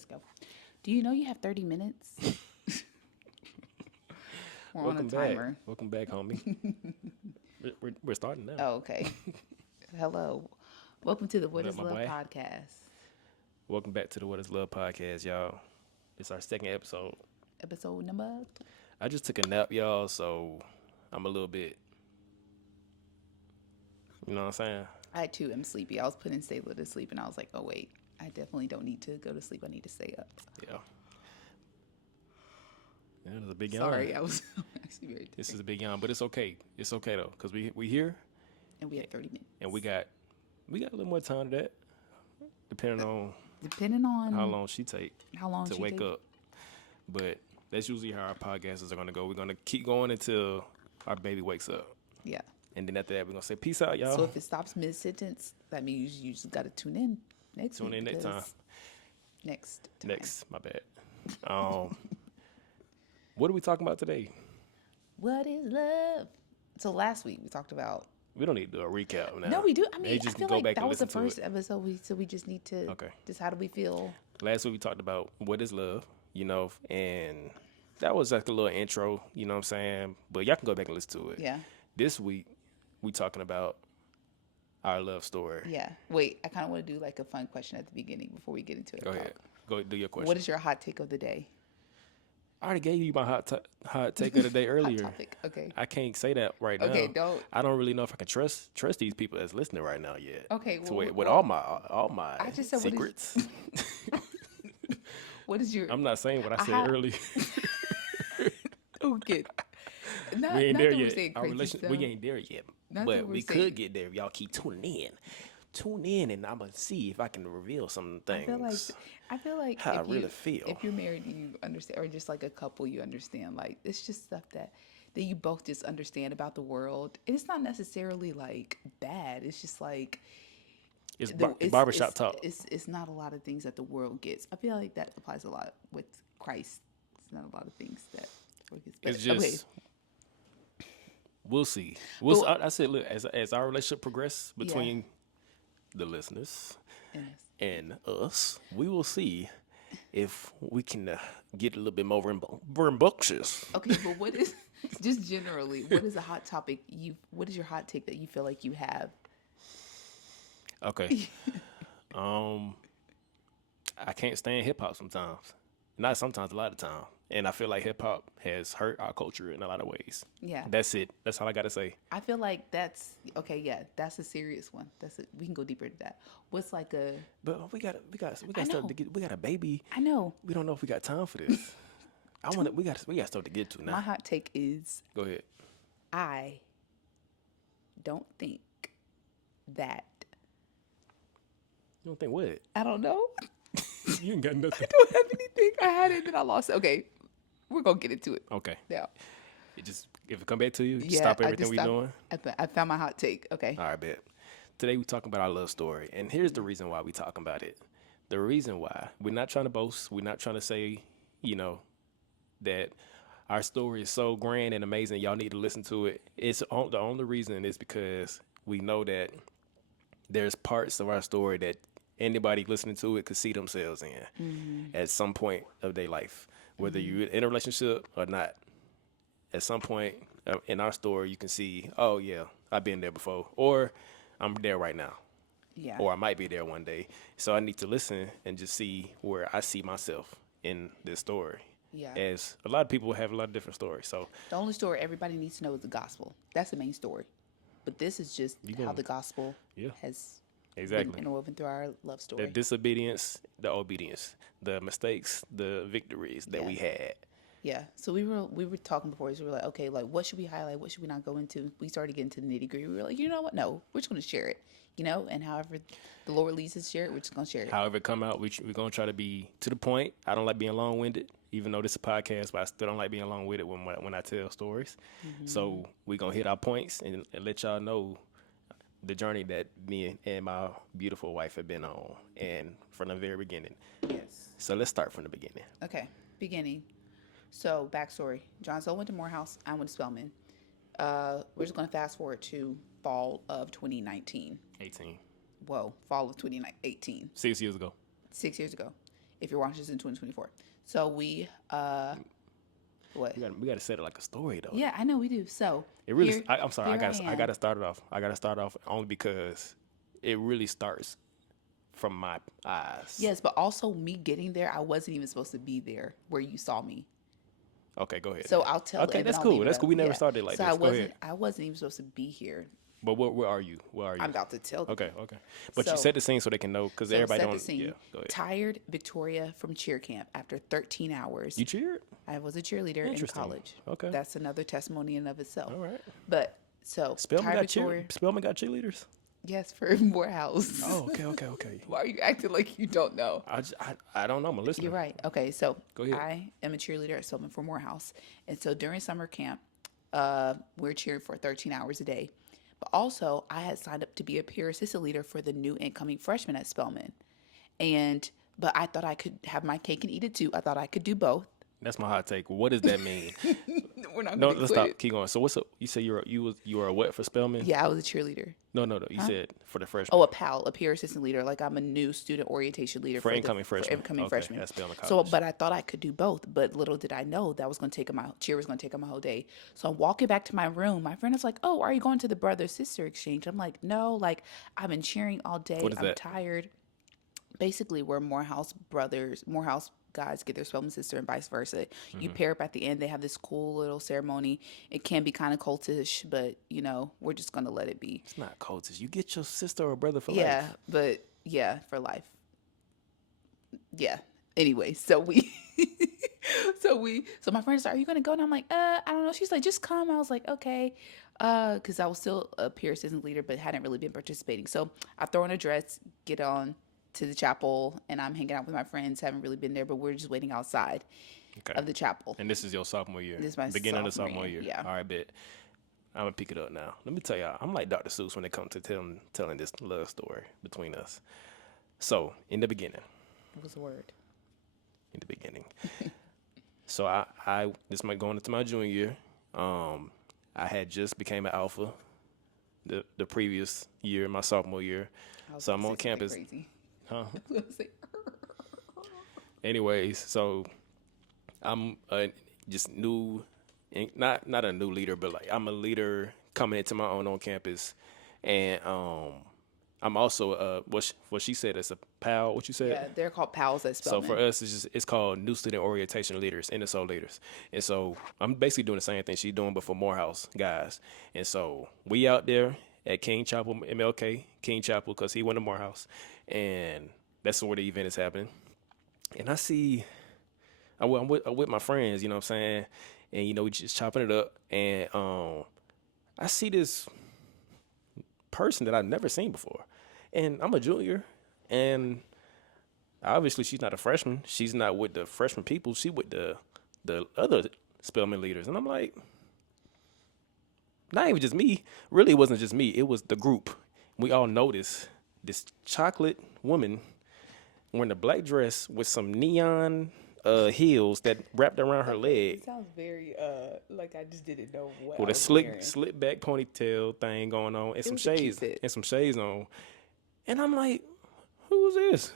let's go. Do you know you have 30 minutes? We're on a Welcome back. timer. Welcome back, homie. We're starting now. Oh, okay. Hello. Welcome to the What What up, is my Love boy? podcast, Welcome back to the What Is Love podcast, y'all. It's our second episode. episode number. I just took a nap, y'all, so I'm a little bit, you know what I'm saying? I too am sleepy. I was putting Sayla to sleep, and I was like, oh wait, I definitely don't need to go to sleep. I need to stay up. Yeah. Yeah, it was a big yawn. Sorry, I was actually very tired. This is a big yawn, but it's okay. It's okay though, cause we here And we have 30 minutes. and we got a little more time to that, depending on Depending on how long she take how long to she wake take. up. But that's usually how our podcasts are gonna go. We're gonna keep going until our baby wakes up. Yeah. And then after that, we're gonna say peace out, y'all. So if it stops mid sentence, that means you just got to tune in next Tune week. in next time. because Next time. Next, my bad. What are we talking about today? What is love? So last week we talked about. We don't need to do a recap now. No, we do. I They mean, I just feel can go like back that and was the listen to first it. episode. So we just need to. Okay. Just how do we feel? Last week we talked about what is love, and that was like a little intro, you know what I'm saying? But y'all can go back and listen to it. Yeah. This week we talking about our love story. Yeah. Wait, I kind of want to do like a fun question at the beginning before we get into it. Go ahead. Go do your question. What is your hot take of the day? I already gave you my hot take of the day Hot earlier. topic. Okay. I can't say that right now. Okay. Don't. I don't really know if I can trust these people that's listening right now yet. Okay. To Well, wait, with well, all my I just said what is- secrets. What is your? I'm not saying what I said have- earlier. Okay. Not, We ain't not there that we're yet. saying Our crazy relation, stuff. we ain't there yet. Not that But we're we saying- could get there if y'all keep tuning in. Tune in, and I'm gonna see if I can reveal some things. I feel like how I if really you, feel. If you're married, you understand, or just like a couple, you understand. Like it's just stuff that you both just understand about the world. And it's not necessarily like bad. It's just like It's, the- barbershop talk. It's not a lot of things that the world gets. I feel like that applies a lot with Christ. It's not a lot of things that the world gets. But, It's just okay. we'll see. Well- I said, look, as our relationship progresses between the listeners Yes. and us, we will see if we can get a little bit more rambunctious. Okay, but what is just generally? What is a hot topic? What is your hot take that you feel like you have? Okay. I can't stand hip hop sometimes. Not sometimes, a lot of time. And I feel like hip hop has hurt our culture in a lot of ways. Yeah. That's it. That's all I gotta say. I feel like that's okay. Yeah, that's a serious one. We can go deeper into that. What's like a? But we got I stuff know. to get. We got a baby. I know We don't know if we got time for this. We got stuff to get to now. my hot take is Go ahead. I don't think that You don't think what? I don't know. You ain't got nothing. I don't have anything. I had it, then I lost it. Okay, we're gonna get into it Okay. now. It just if it come back to you, Yeah, stop I everything just we stopped. doing. I found my hot take. Okay. All right, bet. Today we talking about our love story, and here's the reason why we talking about it. The reason why we're not trying to boast, we're not trying to say, that our story is so grand and amazing. Y'all need to listen to it. The only reason is because we know that there's parts of our story that anybody listening to it could see themselves in at some point of their life, whether you're in a relationship or not. At some point in our story, you can see, oh yeah, I've been there before, or I'm there right now, Yeah. or I might be there one day. So I need to listen and just see where I see myself in this story. Yeah. As a lot of people have a lot of different stories. So The only story everybody needs to know is the gospel. That's the main story. But this is just how gonna- the gospel Yeah. has exactly. been interwoven through our love story. The disobedience, the obedience, the mistakes, the victories that we had. Yeah. So we were talking before. So we were like, okay, like what should we highlight? What should we not go into? We started getting to the nitty gritty. We were like, you know what? No, we're just going to share it. And however the Lord leads us to share it, we're just going to share it. However it come out, we're going to try to be to the point. I don't like being long-winded, even though this is a podcast, but I still don't like being long-winded when I tell stories. So we're going to hit our points and let y'all know the journey that me and my beautiful wife have been on, and from the very beginning. Yes. So let's start from the beginning. Okay. Beginning. So backstory. John Soul went to Morehouse. I went to Spelman. We're just going to fast forward to fall of 2019. 18. Whoa, fall of 2018. 6 years ago. 6 years ago. if you're watching this in 2024. So we what? We gotta set it like a story though. Yeah, I know we do. So It really. here- I'm sorry. here I am. gotta start it off. I gotta start off only because it really starts from my eyes. Yes, but also me getting there, I wasn't even supposed to be there where you saw me. Okay, go ahead. So I'll tell. Okay, and then that's I'll cool. leave it That's up. cool. We never Yeah. started like so this. I Go wasn't. ahead. I wasn't even supposed to be here. But where are you? Where are you? I'm about to tell. them. Okay. But So- you set the scene so they can know because So everybody set don't. the scene. Yeah. Go ahead. Tired Victoria from cheer camp after 13 hours. You cheered? I was a cheerleader in Interesting. college. Okay. That's another testimony in of itself. All right. But so Spellman tired got Victoria. Spellman got cheerleaders. Yes, for Morehouse. Oh, okay. Why are you acting like you don't know? I don't know. I'm a listener. You're right. Okay, so Go ahead. I am a cheerleader at Spelman for Morehouse, and so during summer camp, we're cheering for 13 hours a day. But also, I had signed up to be a peer assistant leader for the new incoming freshmen at Spelman, but I thought I could have my cake and eat it too. I thought I could do both. That's my hot take. What does that mean? We're not No, gonna let's quit stop. it. Keep going. So what's up? You say you were a what for Spellman? Yeah, I was a cheerleader. No. You said for the freshman. Oh, a PAL, a peer assistant leader. Like I'm a new student orientation leader For incoming freshmen. For incoming Okay, freshmen. that's Spelman So, College. but I thought I could do both. But little did I know that was going to take cheer was going to take up my whole day. So I'm walking back to my room. My friend is like, "Oh, are you going to the brother sister exchange?" I'm like, "No, like I've been cheering all day. What is I'm that? tired." Basically, where Morehouse guys get their Spelman sister and vice versa. You Mm-hmm. pair up at the end. They have this cool little ceremony. It can be kind of cultish, but we're just gonna let it be. It's not cultish. You get your sister or brother for Yeah, life. but yeah, for life. Yeah. Anyway, so we so my friends are you gonna go? And I'm like, I don't know. She's like, just come. I was like, okay. Because I was still a peer assistant leader, but hadn't really been participating. So I throw on a dress, get on to the chapel, and I'm hanging out with my friends. Haven't really been there, but we're just waiting outside Okay. of the chapel. And this is your sophomore year. This is my beginning of the sophomore sophomore year, year. yeah. All right, bet. I'm gonna pick it up now. Let me tell y'all, I'm like Dr. Seuss when it comes to telling this love story between us. So in the beginning, What was the word? so I this might going into my junior year. I had just became an alpha the previous year, my sophomore year. I was So I'm gonna on say something campus. Crazy. Huh? I was gonna say, Anyways, so I'm just new, not a new leader, but like I'm a leader coming into my own on campus, and I'm also what she said is a PAL. What you said? yeah, they're called pals at So Spelman. for us, it's called New Student Orientation Leaders, NSO leaders. And so I'm basically doing the same thing she's doing, but for Morehouse guys. And so we out there at King Chapel, MLK, King Chapel, because he went to Morehouse. And that's where the event is happening. And I see, I'm with my friends, you know what I'm saying? And, we just chopping it up. And I see this person that I've never seen before. And I'm a junior. And obviously, she's not a freshman. She's not with the freshman people. She with the other Spelman leaders. And I'm like, not even just me. Really, it wasn't just me. It was the group. We all noticed this chocolate woman wearing a black dress with some neon heels that wrapped around her leg It sounds very like I just didn't know what with I a was slick wearing. back ponytail thing going on and some was a shades Cupid. and some shades on. And I'm like, who is this?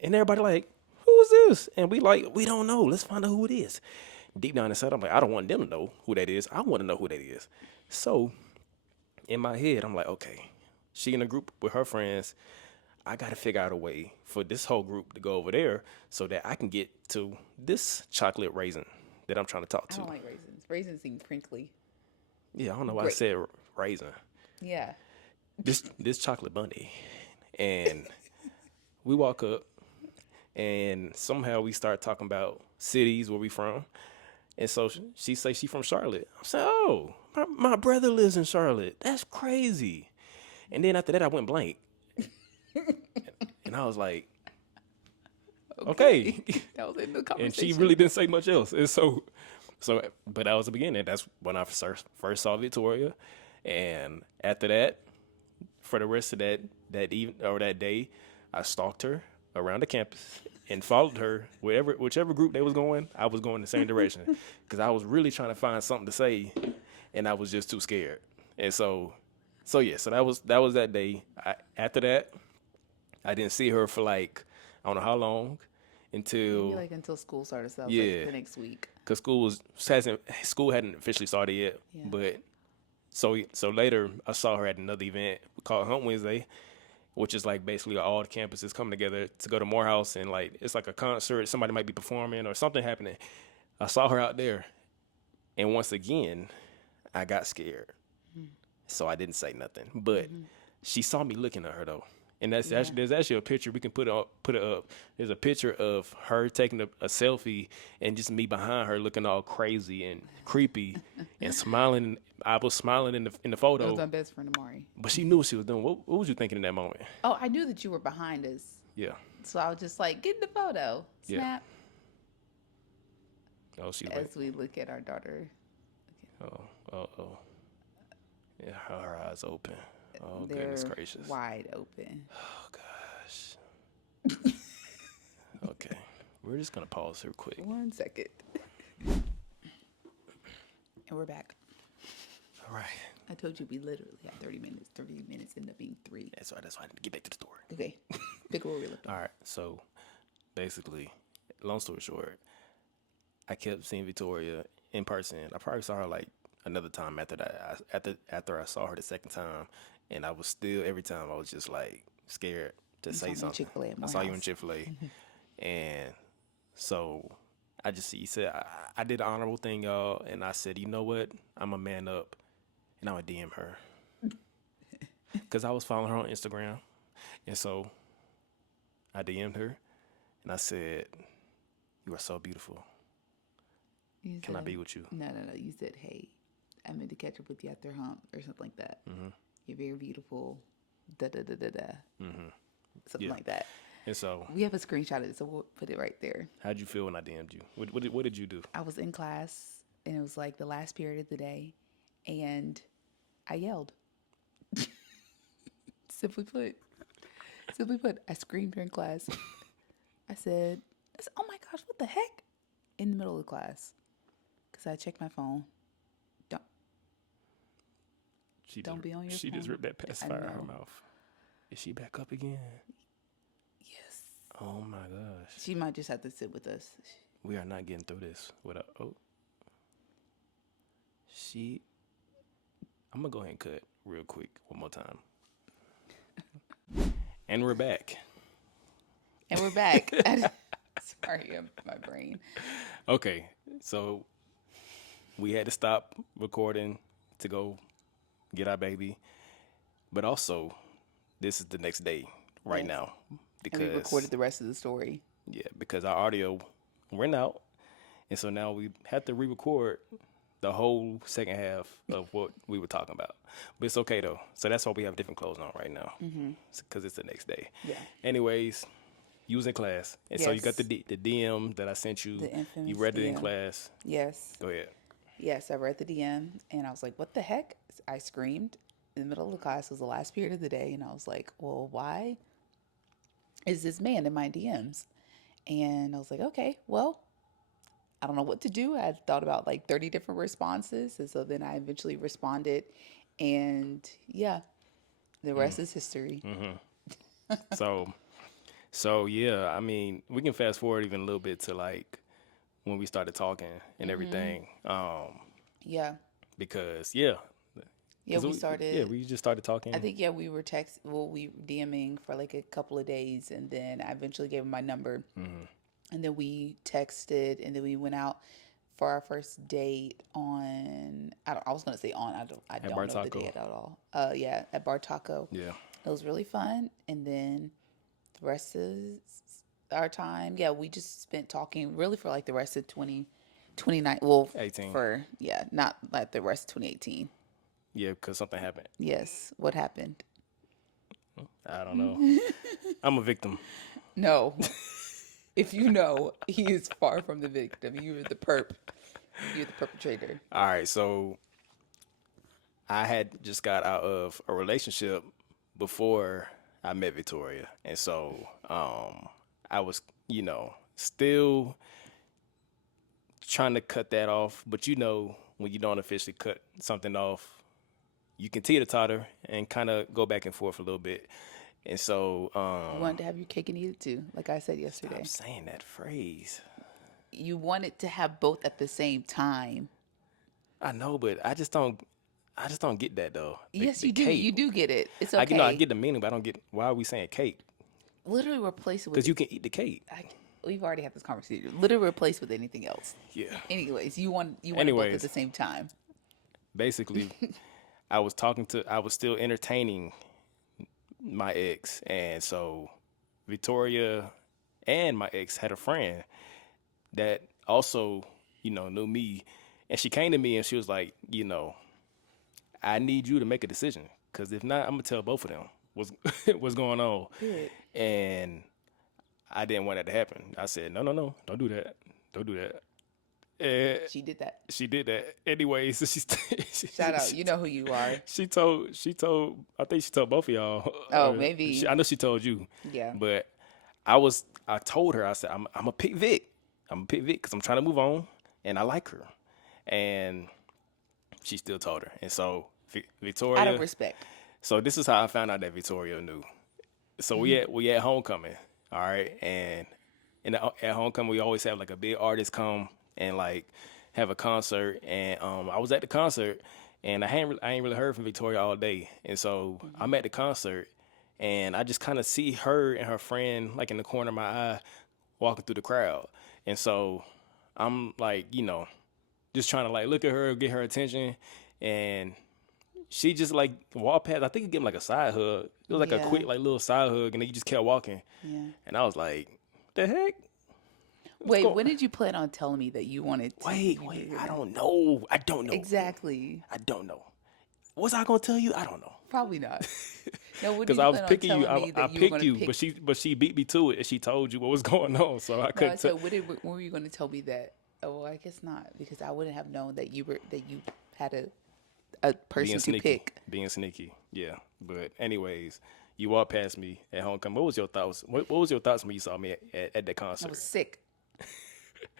And everybody like, who is this? And we like, we don't know. Let's find out who it is. Deep down inside, I'm like, I don't want them to know who that is. I want to know who that is. So in my head, I'm like, okay, she in a group with her friends. I got to figure out a way for this whole group to go over there so that I can get to this chocolate raisin that I'm trying to talk I to. don't like raisins. Raisins seem crinkly. Yeah, I don't know why I Great. said raisin. Yeah. This chocolate bunny. And we walk up and somehow we start talking about cities where we from. And so she say she from Charlotte. I said, oh, my brother lives in Charlotte. That's crazy. And then after that, I went blank. And I was like, okay. That was in the conversation. And she really didn't say much else. And so, but that was the beginning. That's when I first saw Victoria. And after that, for the rest of that evening or that day, I stalked her around the campus and followed her whichever group they was going. I was going the same direction because I was really trying to find something to say, and I was just too scared. And so yeah. So that was that day. After that, I didn't see her for like I don't know how long, until Maybe like until school started, so like yeah, the next week. because school hadn't officially started yet. Yeah. But so later, I saw her at another event called Hunt Wednesday, which is like basically all the campuses coming together to go to Morehouse, and like it's like a concert. Somebody might be performing or something happening. I saw her out there, and once again, I got scared, so I didn't say nothing. But she saw me looking at her though, and that's Yeah. actually there's actually a picture we can put it up. There's a picture of her taking a selfie and just me behind her looking all crazy and creepy and smiling. I was smiling in the That was photo, my best friend Amari. but she knew what she was doing. What was you thinking in that moment? Oh, I knew that you were behind us, Yeah. so I was just like, get the photo, Yeah. snap. Oh, she like, As we look at our daughter, oh. Yeah, her eyes open. Oh, they're goodness gracious. wide open. Oh, gosh. Okay. We're just going to pause here quick. 1 second, and we're back. All right. I told you we literally had 30 minutes. 30 minutes ended up being 3. That's why I need to get back to the story. Okay, pick where we left off. All right. So, basically, long story short, I kept seeing Victoria in person. I probably saw her like another time after that. After I saw her the second time, and I was still every time I was just like scared to saw say me at something. Chick-fil-A at I saw you in Morehouse. Chick-fil-A, and so he said I did an honorable thing, y'all, and I said, you know what, I'm a man up, and I'm gonna DM her because I was following her on Instagram, and so I DM'd her, and I said, you are so beautiful. You Can I said- be with you? No. You said, hey, I meant to catch up with you after hump or something like that. You're very beautiful. Da da da da da. Something Yeah. like that. And so, We have a screenshot of it, so we'll put it right there. how'd you feel when I DM'd you? What did you do? I was in class, and it was like the last period of the day, and I yelled. Simply put, I screamed during class. I said, oh my gosh, what the heck? In the middle of class. Because I checked my phone. She Don't just, be on your She just phone. ripped that pacifier out of her mouth. Is she back up again? Yes. Oh my gosh. She might just have to sit with us. We are not getting through this without. Oh. I'm going to go ahead and cut real quick one more time. And we're back. And we're back. Sorry, my brain. Okay. So we had to stop recording to go get our baby. But also, this is the next day right Yes. now. And we recorded the rest of the story. Yeah, because our audio went out. And so now we had to re-record the whole second half of what we were talking about. But it's okay, though. So that's why we have different clothes on right now. Because it's the next day. Yeah. Anyways, you was in class. And so you got Yes. the DM that I sent you. The infamous You read it in DM. class. Yes. Go ahead. Yes, I read the DM and I was like, what the heck? I screamed in the middle of the class. It was the last period of the day. And I was like, well, why is this man in my DMs? And I was like, okay, well, I don't know what to do. I had thought about like 30 different responses. And so then I eventually responded. And yeah, the rest is history. So yeah, I mean, we can fast forward even a little bit to like when we started talking and everything. Yeah. Because yeah. Yeah, 'Cause we started. Yeah, we just started talking. I think, yeah, we were we were DMing for like a couple of days, and then I eventually gave him my number, and then we texted, and then we went out for our first date on. I was gonna say on. I don't Bar know the Taco. date at all. Yeah, at Bar Taco. Yeah. It was really fun, and then the rest of our time, yeah, we just spent talking really for like the rest of 2029. Well, 18. not like the rest of 2018. Yeah, because something happened. Yes, what happened? I don't know. I'm a victim. No. If you know, he is far from the victim. You're the perp. You're the perpetrator. All right, so I had just got out of a relationship before I met Victoria. And so I was, still trying to cut that off. But when you don't officially cut something off, you can teeter-totter and kind of go back and forth a little bit. And so, You wanted to have your cake and eat it too, like I said stop yesterday. saying that phrase. You wanted to have both at the same time. I know, but I just don't get that though. The Yes, the you do. cake. You do get it. It's I okay. get the meaning, but I don't get why are we saying cake? Literally replace it with. Because you can eat the cake. I, we've already had this conversation. Literally replace with anything else. Yeah. Anyways, you want it both at Anyways, the same time. basically, I was still entertaining my ex, and so Victoria and my ex had a friend that also, knew me, and she came to me and she was like, I need you to make a decision, because if not, I'm gonna tell both of them what's what's going on, Good. and I didn't want that to happen. I said, no, no, no, don't do that, don't do that. And She did that. she did that anyway. So Shout out. You know who you are. she told I think she told both of y'all. Oh, maybe. I know she told you, Yeah. but I told her, I said, I'm gonna pick Vic. I'm gonna pick Vic because I'm trying to move on and I like her, and she still told her. And so Out Victoria. of respect. So this is how I found out that Victoria knew. So we at homecoming, all right, and at homecoming we always have like a big artist come and like have a concert, and I was at the concert and I ain't really heard from Victoria all day, and so I'm at the concert and I just kind of see her and her friend like in the corner of my eye walking through the crowd, and so I'm like just trying to like look at her, get her attention, and she just like walked past. I think it gave him like a side hug. It was like a Yeah. quick like little side hug, and then you just kept walking. Yeah. And I was like, "The heck? Wait, going- when did you plan on telling me that you wanted to? Wait, I don't know. I don't know. Exactly. I don't know. Was I gonna tell you? I don't know. Probably not. No, when did Because you I was plan on picking you. telling me I that you were picked gonna you, pick? but she beat me to it, and she told you what was going on. So I No, I couldn't. said, when were you going to tell me that? Oh, well, I guess not, because I wouldn't have known that you had a person Being to sneaky. pick. Being sneaky. Yeah. But anyways, you walked past me at homecoming. What was your thoughts? What was your thoughts when you saw me at that I concert? was sick.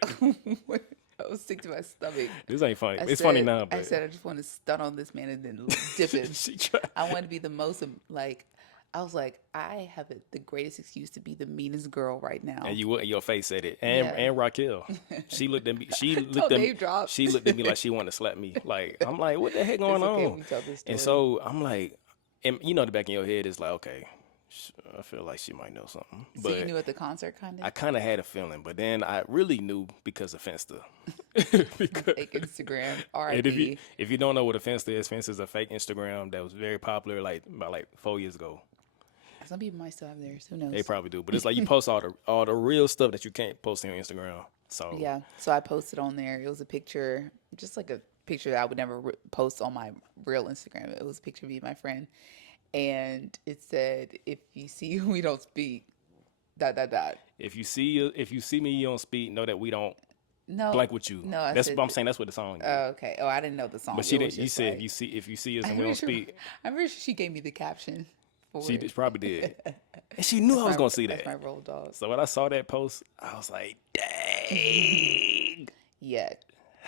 I was sick to my stomach. This ain't funny. I It's funny said- now, but I said I just want to stun on this man and then dip him. she tried. I want to be the most like. I was like, I have the greatest excuse to be the meanest girl right now. And your face said it. And Yeah. and Raquel. She looked at me. She Don't looked at me. name drop. She looked at me like she wanted to slap me. Like I'm like, what the heck going It's okay, on? we tell this And story. so I'm like, and the back of your head is like, okay, I feel like she might know something. So you But knew at the concert, kind I of kind of had a feeling. But then I really knew because of Finsta. because, fake Instagram. and R.I.P. if you don't know what a Finsta is a fake Instagram that was very popular like about like 4 years ago. Some people might still have theirs. Who knows? They probably do, but it's like you post all the real stuff that you can't post on Instagram. So Yeah. So I posted on there. It was a picture, just like a picture that I would never post on my real Instagram. It was a picture of me and my friend, and it said, "If you see who we don't speak, dot dot dot." if you see me, you don't speak. Know that we don't No. blank with you. No, I That's said. what I'm saying. That's what the song is. Oh, okay. Oh, I didn't know the song. But she It was didn't. You just said like- if you see us and I'm we don't pretty sure- speak. I'm pretty sure she gave me the caption. For She it. probably did, and she knew I was gonna see That's my that. roll dog. So when I saw that post, I was like, dang, Yeah.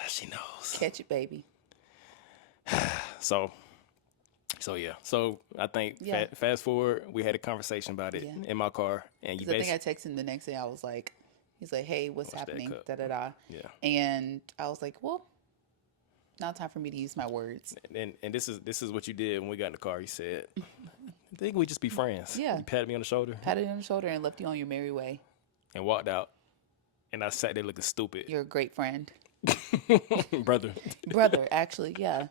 she knows. Catch it, baby. So yeah. So I think Yeah. fast forward, we had a conversation about it Yeah. in my car, and you Because I think basically I texted him the next day. I was like, he's like, hey, what's that happening? cup. Da da da. yeah. And I was like, well, now time for me to use my words. And this is what you did when we got in the car. You said, I think we just be friends. Yeah. You patted me on the shoulder Patted you on the shoulder and left you on your merry way. and walked out, and I sat there looking stupid, You're a great friend. brother. Brother, actually, yeah.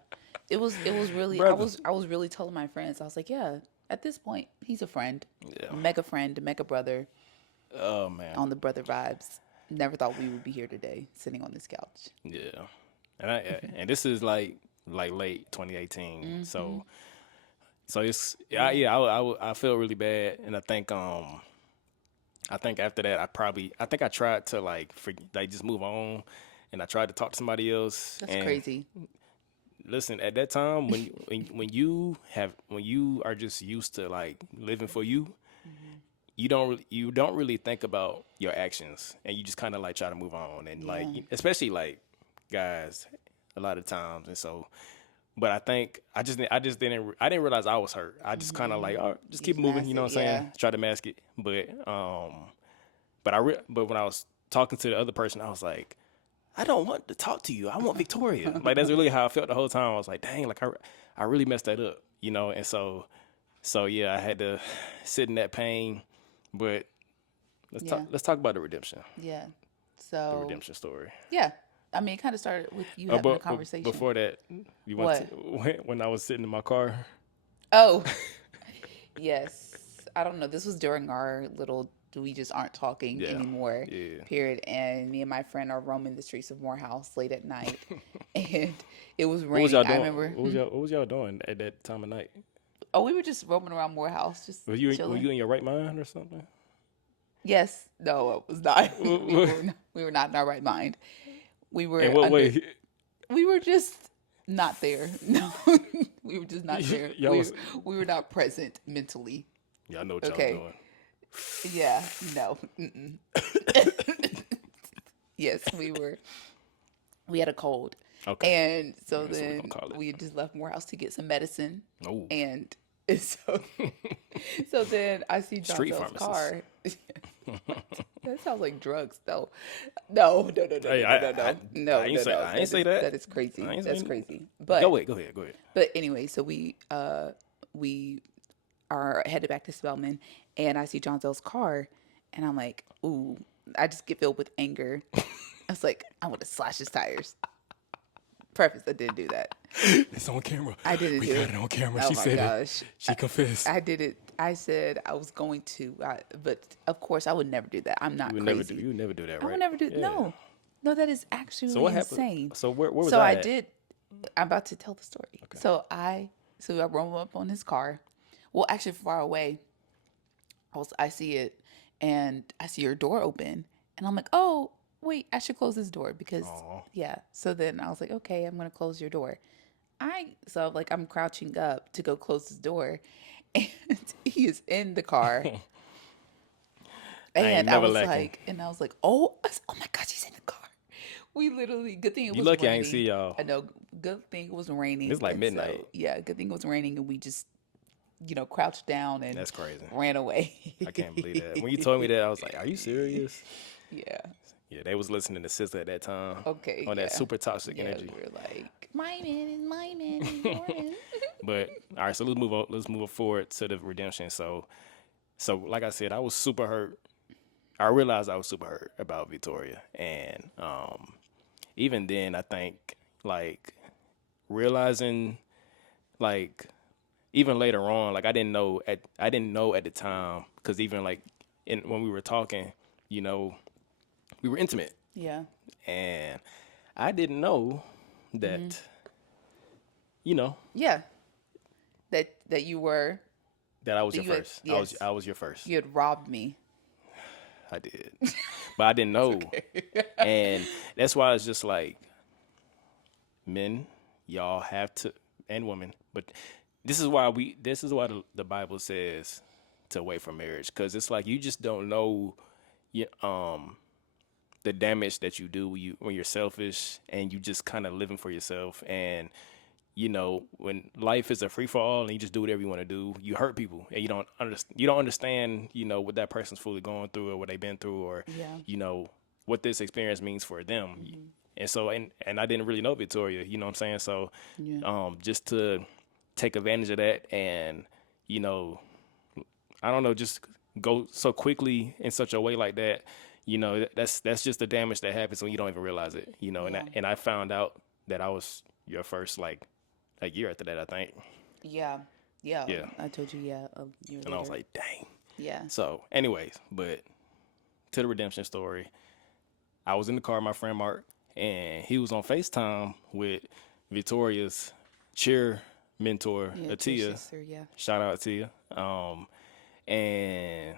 It was really Brother. I was really telling my friends. I was like, yeah, at this point, he's a friend. Yeah. A mega brother Oh man. on the brother vibes. Never thought we would be here today, sitting on this couch. Yeah. And this is like late 2018. Mm-hmm. So it's I feel really bad, and I think after that I think I tried to like just move on, and I tried to talk to somebody else. That's and crazy. Listen, at that time when you are just used to like living for you, you don't really think about your actions, and you just kind of like try to move on, and like Yeah. especially like guys a lot of times. And so but I think I didn't realize I was hurt. I just kind of like, oh, just You keep just moving. mask You know it, what I'm saying? yeah. Try to mask it, but when I was talking to the other person, I was like, I don't want to talk to you. I want Victoria. Like that's really how I felt the whole time. I was like, dang, like I really messed that up, you know. And so yeah, I had to sit in that pain. But Yeah. let's talk about the redemption, Yeah. the So redemption story. yeah, I mean, it kind of started with you having a conversation. Before that, you went to, What? when I was sitting in my car. Oh, yes. I don't know. This was during our little we just aren't talking Yeah, anymore yeah. period. And me and my friend are roaming the streets of Morehouse late at night, and it was What was y'all raining. I doing? remember. What was y'all doing at that time of night? Oh, we were just roaming around Morehouse, just Were chilling. you in your right mind or something? Yes. No, it was not. What- We were not in our right mind. We In were what under. way? We were just not there. No, we were just not there. Y'all was, We were not present mentally. y'all know what y'all Okay. doing. Yeah. No. Mm-mm. Yes, we were. We had a cold, Okay. and so That's what we then gonna call it. we had just left Morehouse to get some medicine, Oh. and so so then I see John Street Bell's pharmacist. car. That sounds like drugs, though. No, no, no, no, Hey, no, no, no, I no, ain't no, say no. I ain't say that. That is crazy. I ain't That's saying- crazy. Go ahead. Go ahead. But anyway, so we are headed back to Spelman, and I see John Zell's car, and I'm like, ooh, I just get filled with anger. I was like, I want to slash his tires. Preface, I didn't do that. It's on camera. I didn't We do got it. it on camera. Oh She my said it. gosh. She confessed. I did it. I said I was going to, but of course I would never do that. I'm not You would crazy. never do that, right? I would never do. Yeah. No, no, that is actually So what insane. happened? So where was So I I at? did. I'm about to tell the story. So I roll up on his car. Well, actually, far away. I see it, and I see your door open, and I'm like, oh wait, I should close this door because Aw. yeah. So then I was like, okay, I'm gonna close your door. I'm crouching up to go close his door, and he is in the car. I ain't And I never was lacking. like, oh my gosh, he's in the car. We literally, good thing it You was lucky I raining. ain't see y'all. I know, good thing it was raining. It's like and midnight. So, yeah, good thing it was raining, and we just, crouched down and That's crazy. ran away. I can't believe that. When you told me that, I was like, "Are you serious?" Yeah. Yeah, they was listening to Sister at that time. Okay. On that yeah. super toxic Yeah, energy. we were like, my man is my man is your man. But all right, so let's move on. Let's move forward to the redemption. So like I said, I was super hurt. I realized I was super hurt about Victoria, and even then, I think like realizing like even later on, like I didn't know at the time because even like when we were talking, we were intimate, Yeah. and I didn't know that Yeah. That you were, that I was your You had- first. yes. I was your first. you had robbed me. I did, but I didn't know, and that's why it's just like men, y'all have to, and women, but this is why the Bible says to wait for marriage, because it's like you just don't know, the damage that you do when you're selfish and you just kind of living for yourself, and when life is a free for all and you just do whatever you want to do, you hurt people and you don't understand what that person's fully going through or what they've been through, or Yeah. what this experience means for them. And so and I didn't really know Victoria, you know what I'm saying? So Yeah. just to take advantage of that and I don't know, just go so quickly in such a way like that, that's just the damage that happens when you don't even realize it, Yeah. and I found out that I was your first like a year after that, I think. Yeah. Yeah. Yeah. I told you, yeah. A year And I was later. like, dang. yeah. So anyways, but to the redemption story, I was in the car with my friend Mark, and he was on FaceTime with Victoria's cheer mentor, Yeah. Atia. Sister, yeah. Shout out Atia. And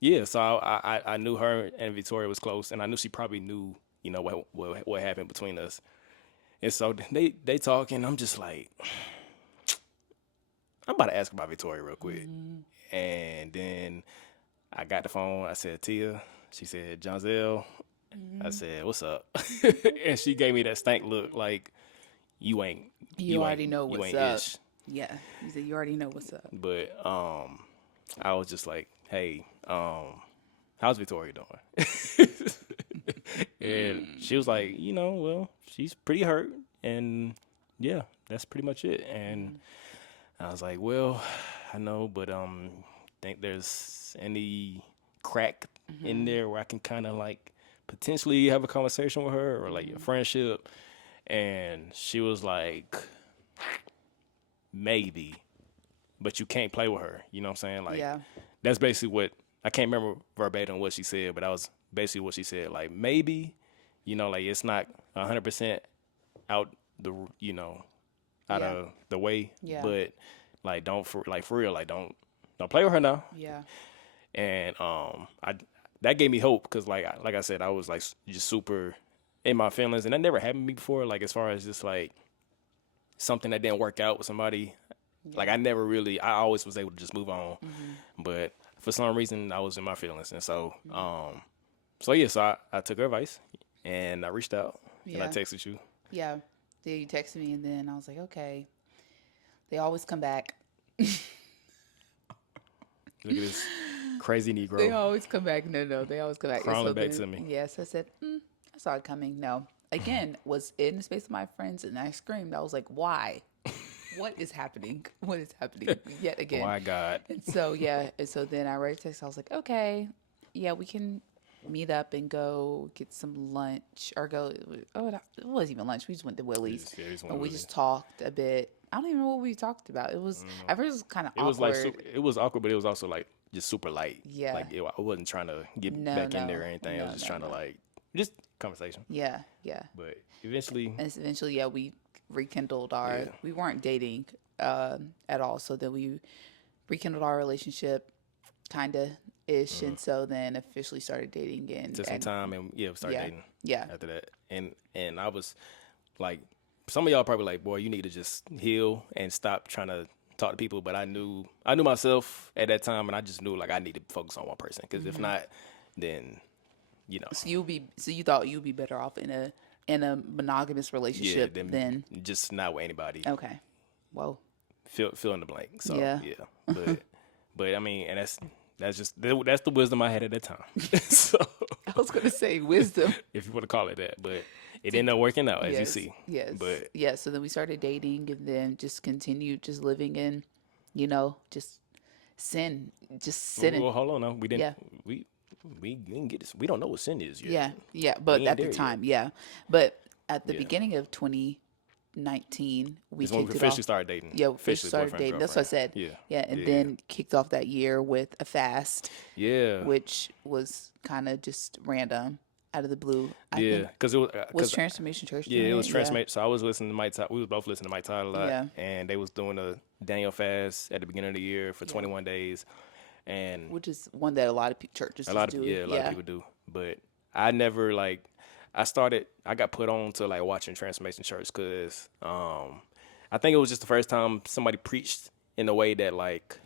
yeah, so I knew her and Victoria was close, and I knew she probably knew, what happened between us. And so they talk, and I'm just like, I'm about to ask about Victoria real quick. And then I got the phone. I said, Tia. She said, Jonzel. I said, what's up? And she gave me that stank look like, you ain't You already know you what's ain't up. ish. Yeah. He said, you already know what's up. But I was just like, hey, how's Victoria doing? And she was like, well, she's pretty hurt, and yeah, that's pretty much it. And I was like, well, I know, but think there's any crack in there where I can kind of like potentially have a conversation with her or like a friendship? And she was like, maybe, but you can't play with her. You know what I'm saying? Like, Yeah. that's basically what I can't remember verbatim what she said, but that was basically what she said. Like, maybe, like it's not 100% out the, out Yeah. of the way, Yeah. but like for real, like don't play with her now. Yeah. And I that gave me hope because like I said, I was like just super in my feelings, and that never happened to me before. Like as far as just like something that didn't work out with somebody, like I always was able to just move on, but for some reason I was in my feelings, and so so I took her advice and I reached out and I Yeah. texted you. Yeah. Then you texted me, and then I was like, okay. They always come back. Look at this crazy They Negro always come back. No, they always come back. And crawling so back then, to me. yes, I said, I saw it coming. No. Again, was in the space of my friends, and I screamed. I was like, why? What is happening? What is happening yet again? My God. And so, yeah. And so then I wrote a text. I was like, okay, yeah, we can meet up and go get some lunch or go. Oh, it wasn't even lunch. We just went to Willie's Yeah, just went and to we Willie's. just talked a bit. I don't even know what we talked about. It was, at first, it was kind of It awkward. was like it was awkward, but it was also like just super light. Yeah. Like I wasn't trying to get No, back in no. there or anything. I No, was just no, trying to no. like just conversation. Yeah, yeah. But eventually, And eventually, yeah, we rekindled our. Yeah. We weren't dating at all, so then we rekindled our relationship, kind of ish, and so then officially started dating and took some time and we started yeah, dating yeah, after that. And I was like, some of y'all probably like, boy, you need to just heal and stop trying to talk to people. But I knew myself at that time, and I just knew like I needed to focus on one person because if not, then So you thought you'd be better off in a monogamous relationship then than just not with anybody. okay, whoa, Fill in the blank. So Yeah. but I mean, and that's the wisdom I had at that time. So I was gonna say wisdom. if you want to call it that, but it ended up working out as you Yes, see. yes, But yeah. So then we started dating, and then just continued just living in, just sinning. well, hold on, no, we didn't. Yeah. We didn't get this. We don't know what sin is yet. Yeah, yeah. But ain't at the there yet. time, yeah. But at the Yeah. beginning of 2019, we It's when we kicked it officially off. started dating. Yeah, we officially started boyfriend, dating. That's what I said. girlfriend. Yeah, and Yeah. then kicked off that year with a fast, Yeah. which was kind of just random, out of the blue. I Yeah, think because it was was Transformation Church. yeah, doing it was Yeah. Transformation. So I was listening to Mike Todd. We was both listening to Mike Todd a lot. Yeah. And they was doing a Daniel fast at the beginning of the year for 21 days. And Which is one that a lot of churches a lot do. of a lot of people do. But I never like I got put on to like watching Transformation Church because I think it was just the first time somebody preached in a way that like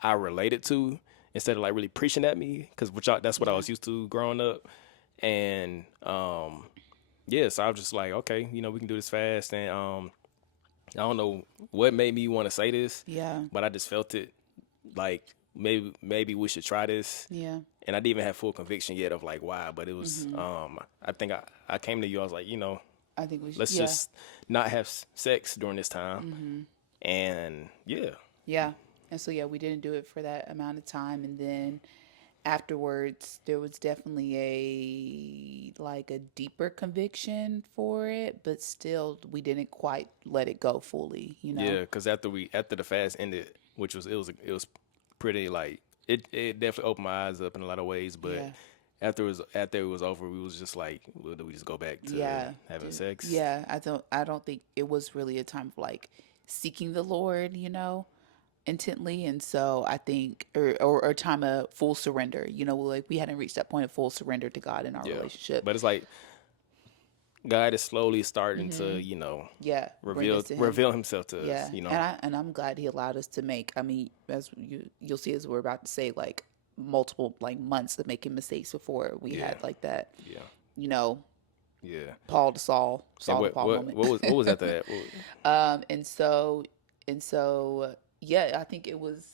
I related to instead of like really preaching at me because that's what I was used to growing up. And so I was just like, okay, we can do this fast. And I don't know what made me want to say this, Yeah. but I just felt it like maybe we should try this. Yeah. And I didn't even have full conviction yet of like why, but it was I think I came to you, I was like, I think we should. let's yeah. just not have sex during this time. And Yeah. And so, yeah, we didn't do it for that amount of time. And then afterwards, there was definitely a deeper conviction for it, but still we didn't quite let it go fully, yeah, because after the fast ended, which was it was pretty like it definitely opened my eyes up in a lot of ways, but Yeah. after it was over, we was just like, well, do we just go back to having sex? Yeah. I don't think it was really a time of like seeking the Lord, intently. And so I think, or a time of full surrender, like we hadn't reached that point of full surrender to God in our Yeah. relationship. But it's like God is slowly starting to, Yeah. bring us to Him. reveal himself to Yeah, us, and I'm glad He allowed us to make. I mean, as you'll see, as we're about to say, like multiple like months of making mistakes before we Yeah. had like that, Yeah. Yeah. Paul to Saul, And Saul to Paul moment. what was after that? And so yeah, I think it was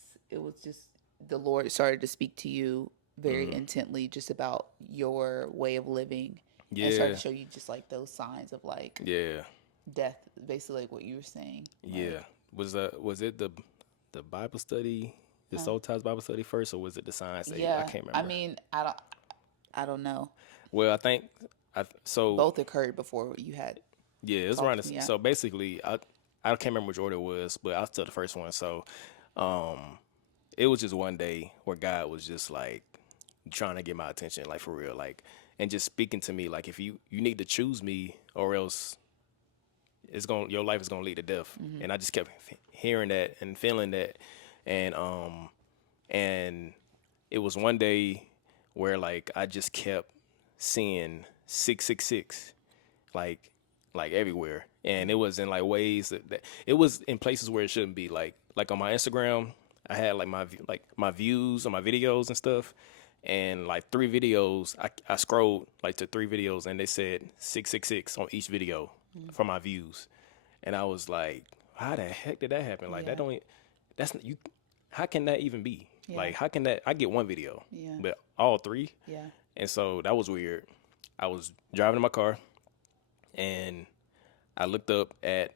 just the Lord started to speak to you very Mm, intently just about your way of living, and started yeah. to show you just like those signs of like Yeah. death, basically like what you were saying. Yeah. Like, Was it the Bible study, the huh? Soul Ties Bible study first, or was it the Science Aid? I Yeah. can't I remember. mean, I don't know. Well, I think so. Both occurred before you had Yeah, it was around talked to this. me. So basically, I can't remember which order it was, but I'll tell the first one. So, um, it was just one day where God was just like trying to get my attention, like for real, like, and just speaking to me, like if you need to choose me or else your life is gonna lead to death. Mm-hmm. And I just kept hearing that and feeling that, and and it was one day where like I just kept seeing 666 like everywhere, and it was in like ways that it was in places where it shouldn't be, like on my Instagram. I had like my views on my videos and stuff, and like three videos I scrolled like to three videos and they said 666 on each video for my views, and I was like, how the heck did that happen? Like that Yeah. don't that's you how can that even be? Yeah. Like how can that I get one video Yeah. but all three? Yeah. And so that was weird. I was driving in my car and I looked up at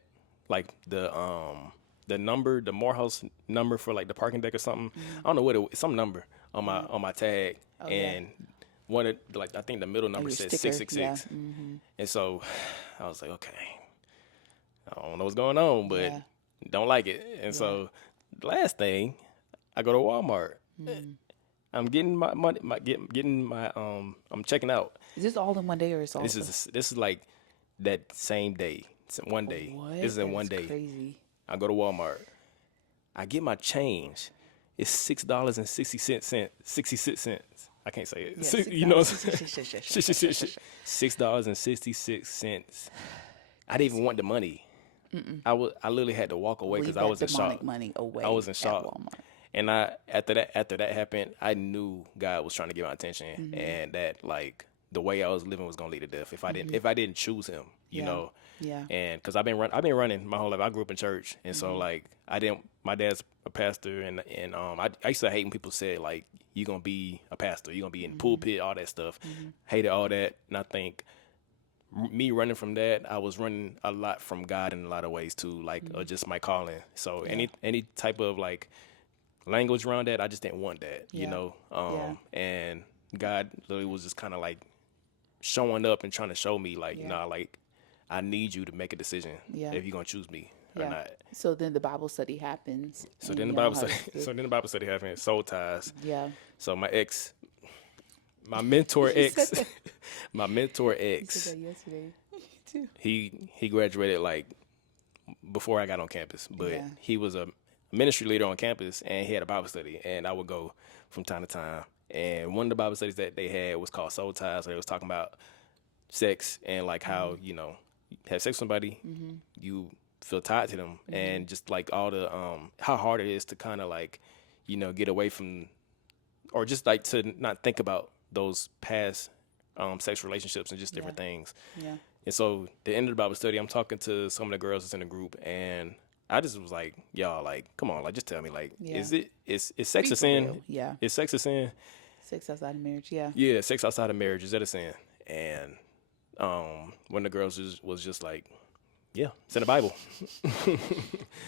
like the number, the Morehouse number for like the parking deck or something. I don't know what it was, some number on my tag, Oh yeah. and one of like I think the middle Oh, number your said sticker. Yeah. 666, and so I was like, okay, I don't know what's going on, but Yeah. don't like it. And so the last thing, I go to Walmart. I'm getting my money, getting my I'm checking out. Is this all in one day or is also? This is like that same day. It's in one day. What? This is in That one is day. crazy. I go to Walmart. I get my change. It's $6.66. 66 cents. I can't say it. Yeah, You know, $6. $6.66. I didn't even want the money. I literally had to walk away Leave because I that was in demonic shock. money away I was in at shock. Walmart. And after that happened, I knew God was trying to get my attention, and that like the way I was living was gonna lead to death if I didn't choose Him, you Yeah. know. Yeah. And because I've been running my whole life. I grew up in church, and so like I didn't. My dad's a pastor, and I used to hate when people said like you're gonna be a pastor, you're gonna be in the pulpit, all that stuff. Hated all that, and I think me running from that, I was running a lot from God in a lot of ways too, like just my calling. So any type of like language around that, I just didn't want that, you Yeah. know. Yeah. And God literally was just kind of like showing up and trying to show me like, Yeah. nah, like I need you to make a decision Yeah. if you're gonna choose me or Yeah. not. So then the Bible study happens. So and then the y'all Bible have study, this- so then the Bible study happened. Soul ties. Yeah. So my mentor You ex, said that. my mentor You ex, said that yesterday. Too. he graduated like before I got on campus, but Yeah. he was a ministry leader on campus and he had a Bible study, and I would go from time to time. And one of the Bible studies that they had was called Soul Ties. So they was talking about sex and like how you know you have sex with somebody, you feel tied to them, and just like all the how hard it is to kind of like you know get away from, or just like to not think about those past sex relationships and just different Yeah. things. Yeah. And so the end of the Bible study, I'm talking to some of the girls that's in the group, and I just was like, y'all, like, come on, like, just tell me, like, Yeah. is sex Be a for sin? real. Yeah. Is sex a sin? Sex outside of marriage. Yeah. Yeah, sex outside of marriage, is that a sin? And one of the girls was just like, yeah, it's in the Bible.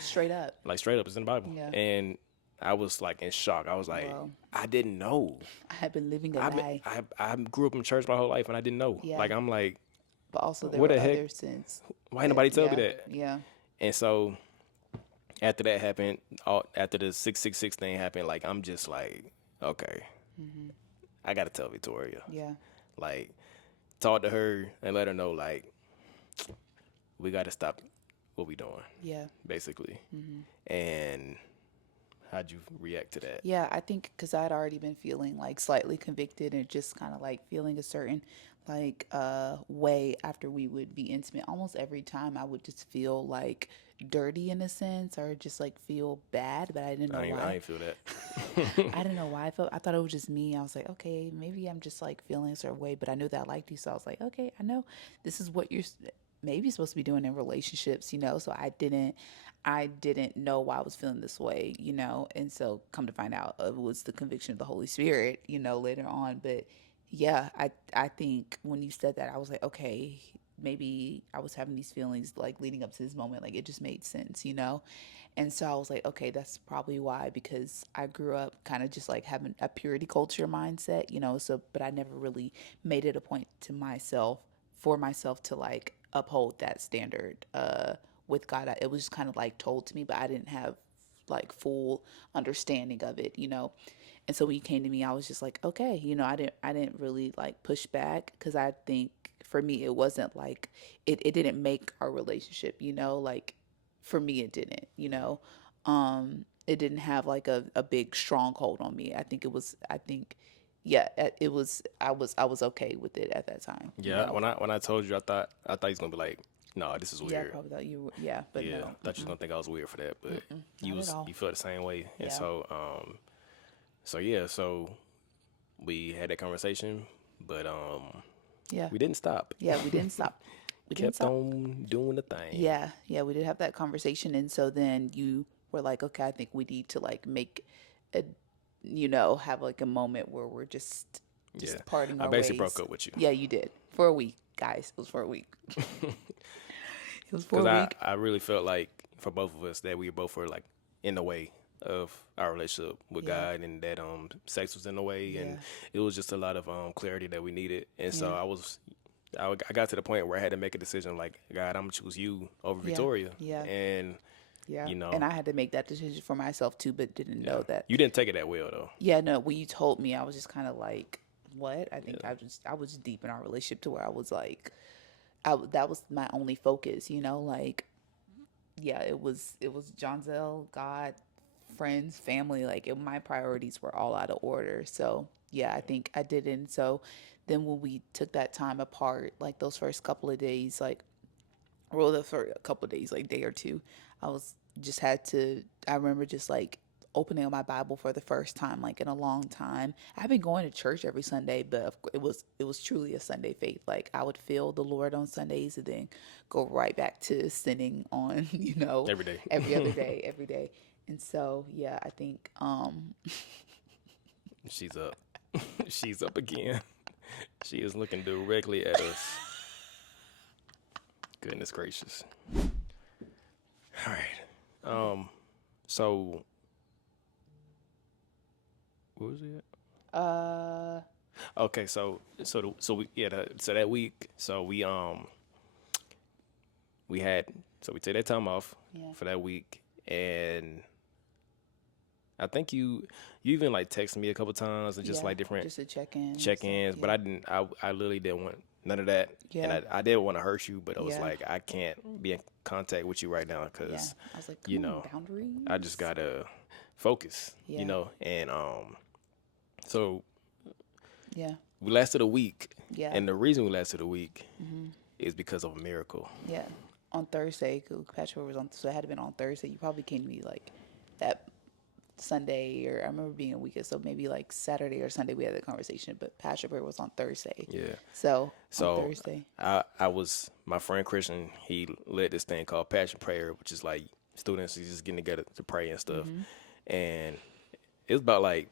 Straight up. Like straight up, it's in the Bible. Yeah. And I was like in shock. I was like, Wow. I didn't know. I have been living a lie, I grew up in church my whole life and I didn't know. Yeah. Like I'm like, but also there what were the heck? other sins. why ain't nobody tell me Yeah. that? Yeah. And so after that happened, after the 666 thing happened, like I'm just like, okay, I gotta tell Victoria, Yeah. like, talk to her and let her know, like, we gotta stop what we doing, Yeah. basically. And how'd you react to that? Yeah, I think because I'd already been feeling like slightly convicted and just kind of like feeling a certain like way after we would be intimate. Almost every time I would just feel like dirty in a sense, or just like feel bad, but I didn't know I why. ain't feel that. I didn't know why I felt. I thought it was just me. I was like, okay, maybe I'm just like feeling a certain way, but I knew that I liked you, so I was like, okay, I know this is what you're maybe supposed to be doing in relationships, you know. So I didn't know why I was feeling this way, you know. And so come to find out, it was the conviction of the Holy Spirit, you know, later on. But yeah, I think when you said that, I was like, okay, maybe I was having these feelings like leading up to this moment, like it just made sense, you know. And so I was like, okay, that's probably why, because I grew up kind of just like having a purity culture mindset, you know. So, but I never really made it a point to myself, for myself, to like uphold that standard with God. It was just kind of like told to me, but I didn't have like full understanding of it, you know. And so when you came to me, I was just like, okay, you know, I didn't really like push back, because I think for me it wasn't like it didn't make our relationship, you know, like for me it didn't, you know. It didn't have like a big stronghold on me. I think yeah, I was okay with it at that time, you Yeah, know. when I told you, I thought he was gonna be like, "No, this is Yeah, I weird." probably thought you were, yeah, but Yeah, no, I thought you was gonna think I was weird for that, but not at all. you felt the same way, and Yeah, so yeah, so we had that conversation, but yeah, we didn't stop. yeah, we didn't stop. We didn't Kept stop. on doing the thing. Yeah, yeah, we did have that conversation, and so then you were like, okay, I think we need to like make a, you know, have like a moment where we're Yeah, just parting I our basically broke ways. up with you Yeah, you did for a week, guys. It was for a week. It was for because a week. I really felt like for both of us that we both were like in the way of our relationship with Yeah, God, and that sex was in the way, and yeah, it was just a lot of clarity that we needed, and so yeah, I got to the point where I had to make a decision like, God, I'm gonna choose you over yeah, Victoria, yeah, and yeah. you And know, I had to make that decision for myself too, but didn't yeah, know that. you didn't take it that well though. Yeah, no, when you told me, I was just kind of like, what? I think I was deep in our relationship to where I was like, that was my only focus, you know, like yeah, it was John Zell, God, friends, family. Like my priorities were all out of order. So yeah, I think I didn't. So then when we took that time apart, like those first couple of days, like well, the first couple of days, like day or two, I was just had to. I remember just like opening my Bible for the first time, like in a long time. I've been going to church every Sunday, but it was truly a Sunday faith. Like I would feel the Lord on Sundays, and then go right back to sinning on, you know, Every day. every other day, every day. And so yeah, I think She's up. She's up again. She is looking directly at us. Goodness gracious. All right. So what was it? uh Okay, so we so that week, we had we took that time off yeah, for that week, and I think you even like texted me a couple times and just yeah, like different just a check in and stuff. check-ins, but Yeah, I literally didn't want none of that, and yeah, I didn't want to hurt you, but I was yeah, like, I can't be in contact with you right now yeah. because I was like, you come on, know I just boundaries. gotta focus, you Yeah, know, and so yeah, we lasted a week, yeah. and the reason we lasted a week is because of a miracle. Yeah, on Thursday, 'cause Patchwork was on, so it had to been on Thursday. You probably came to me like that Sunday, or I remember being a weekend, so maybe like Saturday or Sunday we had the conversation. But Patchwork was on Thursday, Yeah. so on So Thursday, I was my friend Christian. He led this thing called Passion Prayer, which is like students just getting together to pray and stuff. And it was about like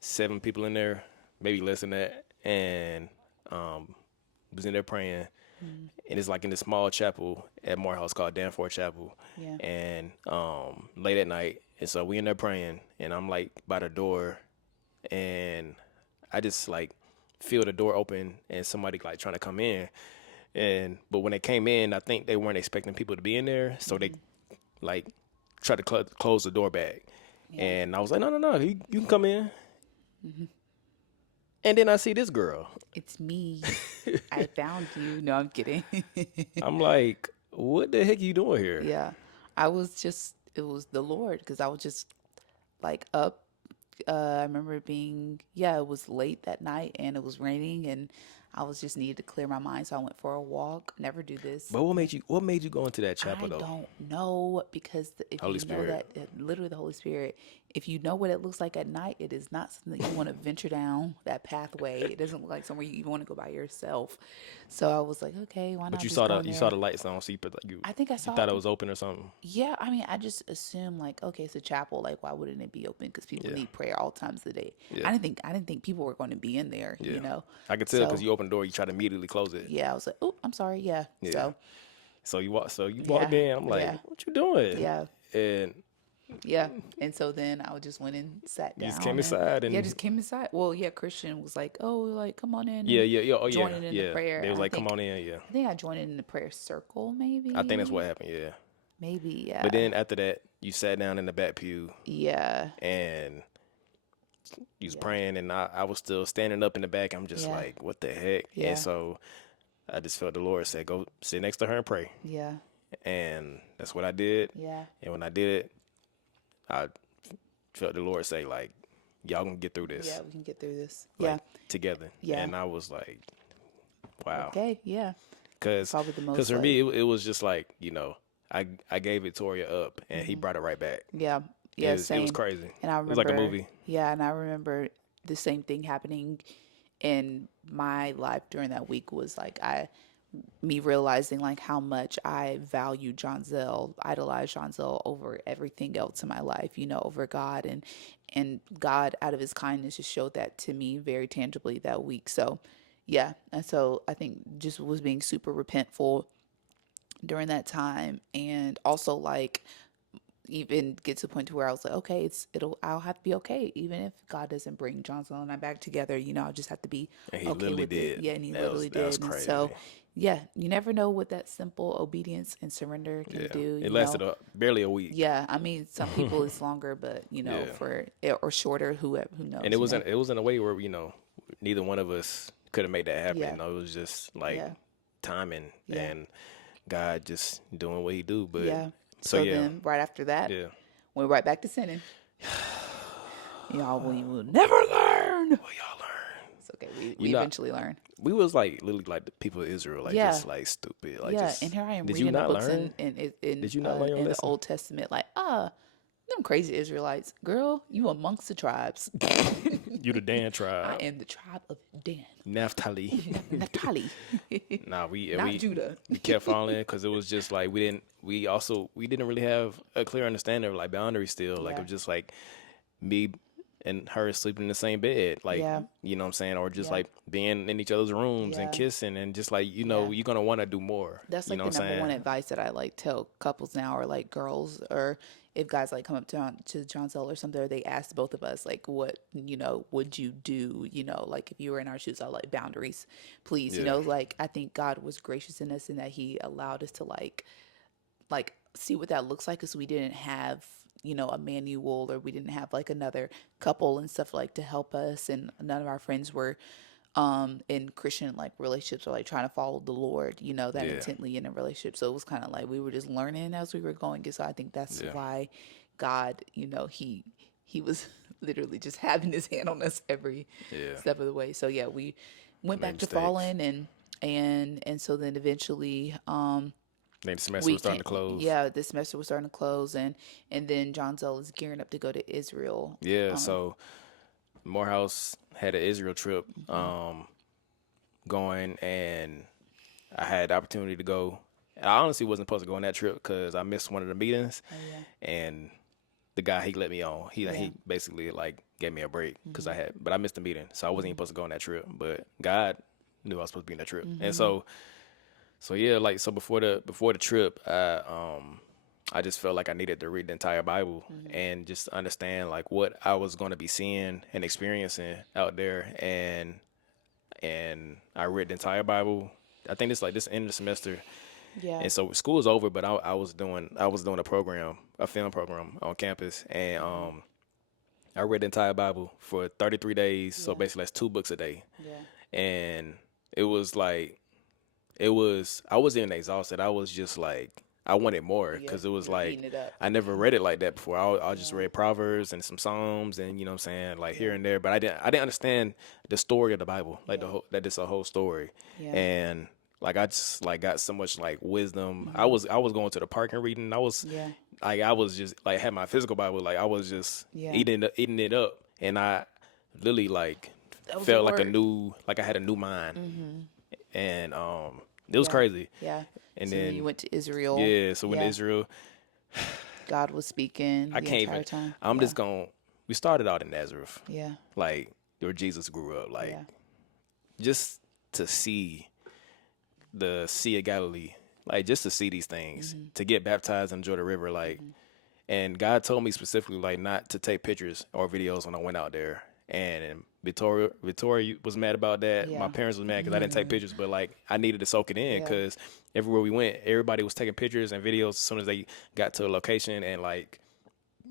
7 people in there, maybe less than that, and was in there praying. And it's like in this small chapel at Morehouse called Danforth Chapel, yeah, and late at night. And so we in there praying, and I'm like by the door, and I just like feel the door open and somebody like trying to come in, and but when they came in, I think they weren't expecting people to be in there, so they like tried to close the door back, yeah. and I was like, no, you can come in. And then I see this girl. It's me. I found you. No, I'm kidding. I'm like, what the heck are you doing here? Yeah, I was just. It was the Lord, because I was just like up. I remember it being, yeah, it was late that night and it was raining, and I was just needed to clear my mind. So I went for a walk. Never do this. But what made you go into that chapel I though? don't know because if Holy you know Spirit. that, literally the Holy Spirit, if you know what it looks like at night, it is not something that you want to venture down that pathway. It doesn't look like somewhere you even want to go by yourself. So I was like, okay, why But not just go in you saw there? the lights on, so I think I you saw thought it it. was open or something. Yeah, I mean, I just assumed like, okay, it's a chapel. Like, why wouldn't it be open? Because people Yeah, need prayer all times of the day. yeah, I didn't think people were going to be in there. yeah. I could tell because So you opened the door, you try to immediately close it. yeah, I was like, oh, I'm sorry. Yeah. Yeah. So So you walked yeah, in. I'm like, yeah, what you doing? yeah. And Yeah. And so then I just went and sat you just came down and inside yeah, and just came inside. Well, yeah, Christian was like, "Oh, like come on in yeah, and yeah, yeah. Oh yeah, join in the yeah. prayer." They was And like, come on in, yeah. I think I joined in the prayer circle, I think that's maybe. what happened, yeah. Maybe, But yeah. then after that, you sat down in the back pew Yeah. and you was Yeah. praying, and I was still standing up in the back. I'm just Yeah. like, what the heck? And Yeah. so I just felt the Lord say, go sit next to her and pray. Yeah. And that's what I did. Yeah. And when I did it, I felt the Lord say, like, y'all can get through this, Yeah, we can get through this. like, Yeah. together. Yeah. And I was like, wow. Okay. Yeah. Because Probably the Because most for me, like it was just like, I gave Victoria up and he brought it right back. yeah. It Yeah, was same. crazy. And I It was like a remember movie. yeah, and I remember the same thing happening in my life during that week was like me realizing like how much I value John Zell, idolize John Zell over everything else in my life, over God and God out of his kindness just showed that to me very tangibly that week. So yeah, and so I think just was being super repentful during that time and also like even get to the point to where I was like, okay, I'll have to be okay, even if God doesn't bring Johnson and I back together. I'll just have to be And he okay literally with it. did. Yeah, and he That was literally that was did. And crazy. so, yeah, you never know what that simple obedience and surrender can Yeah. do. It lasted barely a week. Yeah, I mean, some people it's longer, but Yeah. for or shorter, who knows? And it was in a way where, neither one of us could have made that happen. Yeah. It was just like Yeah, timing yeah, and God just doing what he do. But yeah. so So yeah, then, right after that, yeah. went right back to sinning. Y'all, we will never learn. Well, y'all learn. It's okay. We You know, eventually learn. we was like literally like the people of Israel, like Yeah. just like stupid. Like Yeah, just and here I am did you reading the not books learn? in Did you not learn your in the lesson? Old Testament, like them crazy Israelites, girl, you amongst the tribes. You the Dan I tribe. am the tribe of Dan, Naphtali. Naphtali, Nah, we not Judah. we kept falling because it was just like we didn't really have a clear understanding of like boundaries still. Like it Yeah. was just like me and her sleeping in the same bed, like Yeah. you know what I'm saying, or just Yeah. like being in each other's rooms and Yeah. kissing and just like Yeah. you're gonna want to do more. That's You like know the what I'm number one saying? advice that I like tell couples now, or like girls, or if guys like come up to John Zell or something, or they ask both of us like, what would you do? Like if you were in our shoes, I like boundaries, please. Yeah. Like I think God was gracious in us in that He allowed us to like see what that looks like, because we didn't have a manual, or we didn't have like another couple and stuff like to help us, and none of our friends were in Christian like relationships or like trying to follow the Lord, that Yeah. intently in a relationship. So it was kind of like we were just learning as we were going. And so I think that's Yeah. why God, he was literally just having his hand on us every Yeah. step of the way. So yeah, we went Made back to mistakes. falling, and so then eventually Then the semester we was starting to can't close. yeah, this semester was starting to close, and then John Zell is gearing up to go to Israel. Yeah, so Morehouse had an Israel trip going, and I had the opportunity to go. I honestly wasn't supposed to go on that trip because I missed one of the meetings, Oh yeah. and the guy he let me on. He Yeah. basically like gave me a break because but I missed the meeting, so I wasn't even supposed to go on that trip. But God knew I was supposed to be on that trip, and so yeah, like so before the trip, I just felt like I needed to read the entire Bible and just understand like what I was going to be seeing and experiencing out there, and I read the entire Bible. I think it's like this end of the semester. Yeah. And so school was over, but I was doing a film program on campus, and I read the entire Bible for 33 days. So Yeah. basically, that's 2 books a day, Yeah. and it was like I wasn't even exhausted. I was just like I wanted more Yeah, because it was you were like eating it up. I never read it like that before. I just Yeah, read Proverbs and some Psalms and you know what I'm saying, like here yeah, and there, but I didn't understand the story of the Bible, like the yeah, whole that it's a whole story. yeah. And like I just like got so much like wisdom. I Hmm. was I was going to the park and reading. Yeah, I was just like had my physical Bible, like I was just yeah. eating it up, and I literally like That was a felt like word. I had a new mind, Hmm. and it was Yeah, crazy. yeah. And So then you then went to Israel. yeah, so when Yeah, Israel, God was speaking I the can't even. entire time. I'm Yeah, just going. We started out in Nazareth, yeah, like where Jesus grew up, like yeah. just to see the Sea of Galilee, like just to see these things, Hmm. to get baptized in Jordan River, like. Hmm. And God told me specifically like not to take pictures or videos when I went out there. And Victoria was mad about that. My Yeah. parents was mad because I didn't take Hmm. pictures, but like I needed to soak it in Yeah. because everywhere we went, everybody was taking pictures and videos as soon as they got to a location, and like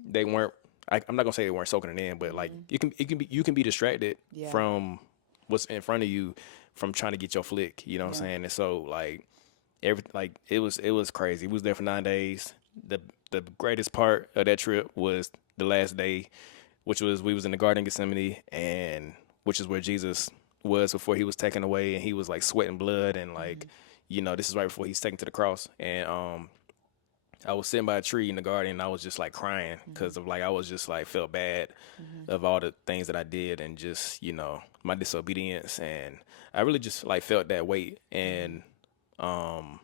they weren't. I'm not gonna say they weren't soaking it in, but like Hmm. you can be distracted Yeah. from what's in front of you from trying to get your flick. You know what Yeah. I'm saying? And so like it was crazy. We was there for 9 days. The greatest part of that trip was the last day, which was we was in the Garden of Gethsemane, and which is where Jesus was before he was taken away, and he was like sweating blood, and like Hmm. this is right before he's taken to the cross. And I was sitting by a tree in the garden, and I was just like crying Hmm. because of like I was just like felt bad Hmm. of all the things that I did, and just my disobedience, and I really just like felt that weight. Hmm. And um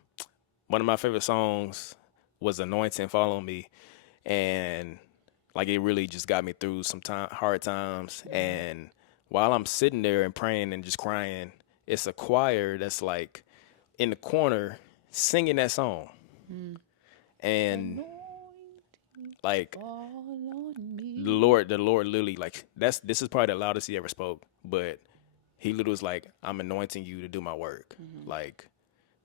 one of my favorite songs was "Anointing Fall on Me," and like it really just got me through some hard times. Hmm. And while I'm sitting there and praying and just crying, it's a choir that's like in the corner singing that song, Hmm. and Anointing like fall on the me. Lord literally like this is probably the loudest he ever spoke, but he literally was like, "I'm anointing you to do my work," Hmm. like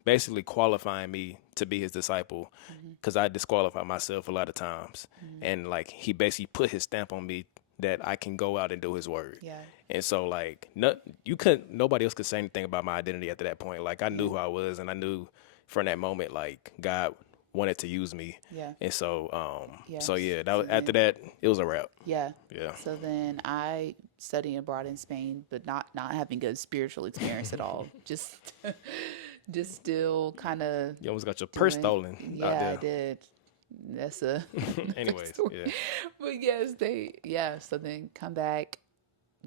basically qualifying me to be his disciple Hmm. because I disqualify myself a lot of times. Hmm. And like he basically put his stamp on me that I can go out and do his word. Yeah. And so like nobody else could say anything about my identity after that point. Like I knew Yeah. who I was, and I knew from that moment like God wanted to use me. Yeah. And so Yeah. so yeah, So after then, that it was a wrap. yeah. Yeah. So then I studied abroad in Spain, but not having a spiritual experience at all. Just just still kind of You almost got your purse doing. stolen out Yeah, I there. did. That's a different Anyways, story. yeah. But yes, so then come back.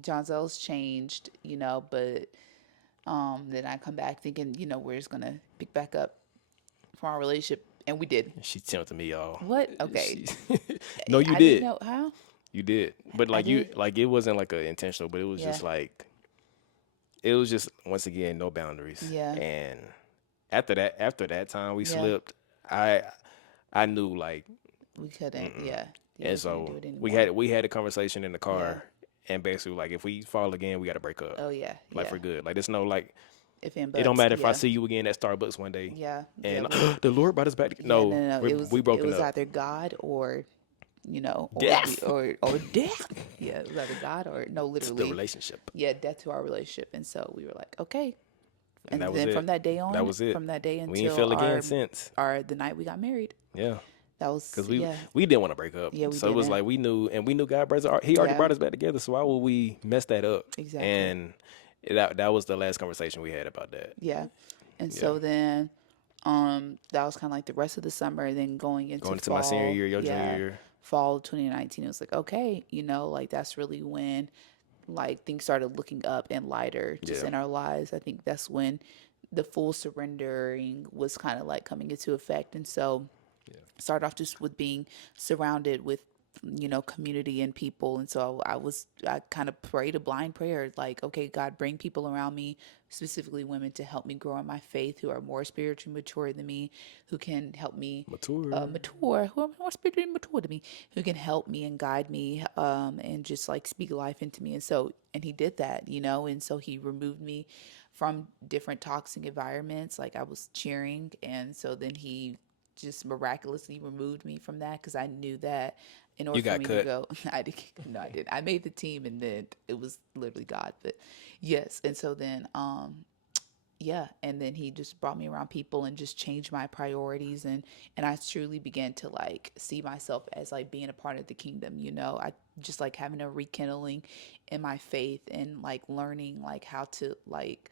John's changed, but then I come back thinking, we're just gonna pick back up from our relationship, and we did. She tempted me, y'all. What? Okay. She, no, you I didn't did. know how. You did. But I like did. it wasn't like a intentional, but it was Yeah. just like it was just once again no boundaries. Yeah. And after that time we Yeah. slipped, I I knew like We couldn't. mm-mm. Yeah. Yeah. And We couldn't do so it we anymore. had a conversation in the Yeah. car, and basically like if we fall again, we got to break up. Oh yeah. Like Yeah. for good. Like there's no like If and it don't buts. matter if I Yeah. see you again at Starbucks one day Yeah. Yeah. and We're the Lord brought us back. yeah. No. No, No. No. we It broken was up. either God or Death. or death. Yeah. It was either God or no, It's the literally. relationship. Yeah, death to our relationship. And so we were like, okay. And And that was then it. from that day That on, was it. from that day We ain't until fell again since. our the night we got married, Yeah. that was Because yeah, we didn't want to break up. yeah, we So it was didn't. like we knew God he already Yeah, brought us back together. So why would we mess that up? exactly. And that was the last conversation we had about that. Yeah. And Yeah. so then that was kind of like the rest of the summer, and then going into Going into my senior fall, year, your junior yeah, year. fall 2019, it was like, okay, like that's really when like things started looking up and lighter just Yeah. in our lives. I think that's when the full surrendering was kind of like coming into effect. And so Yeah. started off just with being surrounded with community and people. And so I kind of prayed a blind prayer, like, okay, God, bring people around me, specifically women, to help me grow in my faith, who are more spiritually mature than me, who can help me Mature. who are more spiritually mature than me, who can help me and guide me, and just like speak life into me. And he did that, and so he removed me from different toxic environments. Like I was cheering, and so then he just miraculously removed me from that, because I knew that in order You for got me to cut. go, I did no, I didn't. I made the team, and then it was literally God. But yes, and so then yeah, and then he just brought me around people and just changed my priorities, and I truly began to like see myself as like being a part of the kingdom, you know. I just like having a rekindling in my faith and like learning like how to like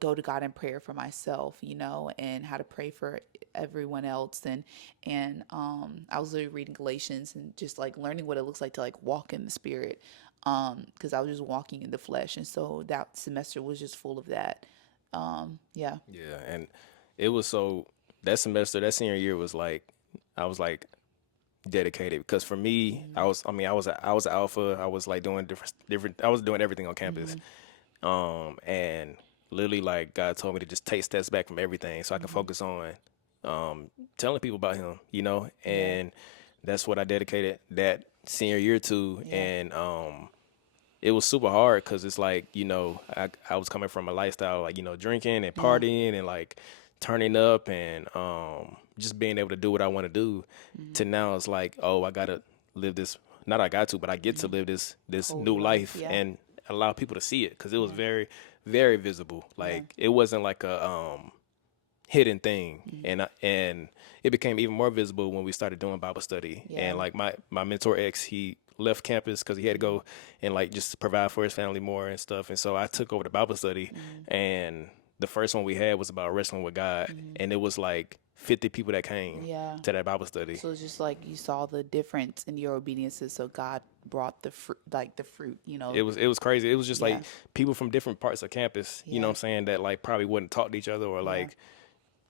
go to God in prayer for myself, you know, and how to pray for everyone else. And I was literally reading Galatians and just like learning what it looks like to like walk in the spirit. Because I was just walking in the flesh. And so that semester was just full of that. Yeah. Yeah, and it was so that semester, that senior year was like I was like dedicated because for me, I was an alpha. I was like doing different. I was doing everything on campus. And literally like God told me to just take steps back from everything so I can focus on telling people about Him, you know, Yeah. and that's what I dedicated that senior year to, Yeah. and it was super hard because it's like, you know, I was coming from a lifestyle like, you know, drinking and Yeah. partying and like turning up and just being able to do what I want to do, to now it's like, oh, I gotta live this, not I got to, but I get to live this Holy new life. life Yeah. and allow people to see it because it was Yeah. very, very visible. Yeah. Like it wasn't like a hidden thing, and it became even more visible when we started doing Bible study. Yeah. And like my mentor X, he left campus because he had to go and like just provide for his family more and stuff. And so I took over the Bible study, and the first one we had was about wrestling with God, and it was like 50 people that came Yeah. to that Bible study. So it's just like you saw the difference in your obediences. So God brought the fruit, like the fruit, you know. It was crazy. It was just Yeah. like people from different parts of campus, you know Yeah. what I'm saying, that like probably wouldn't talk to each other or like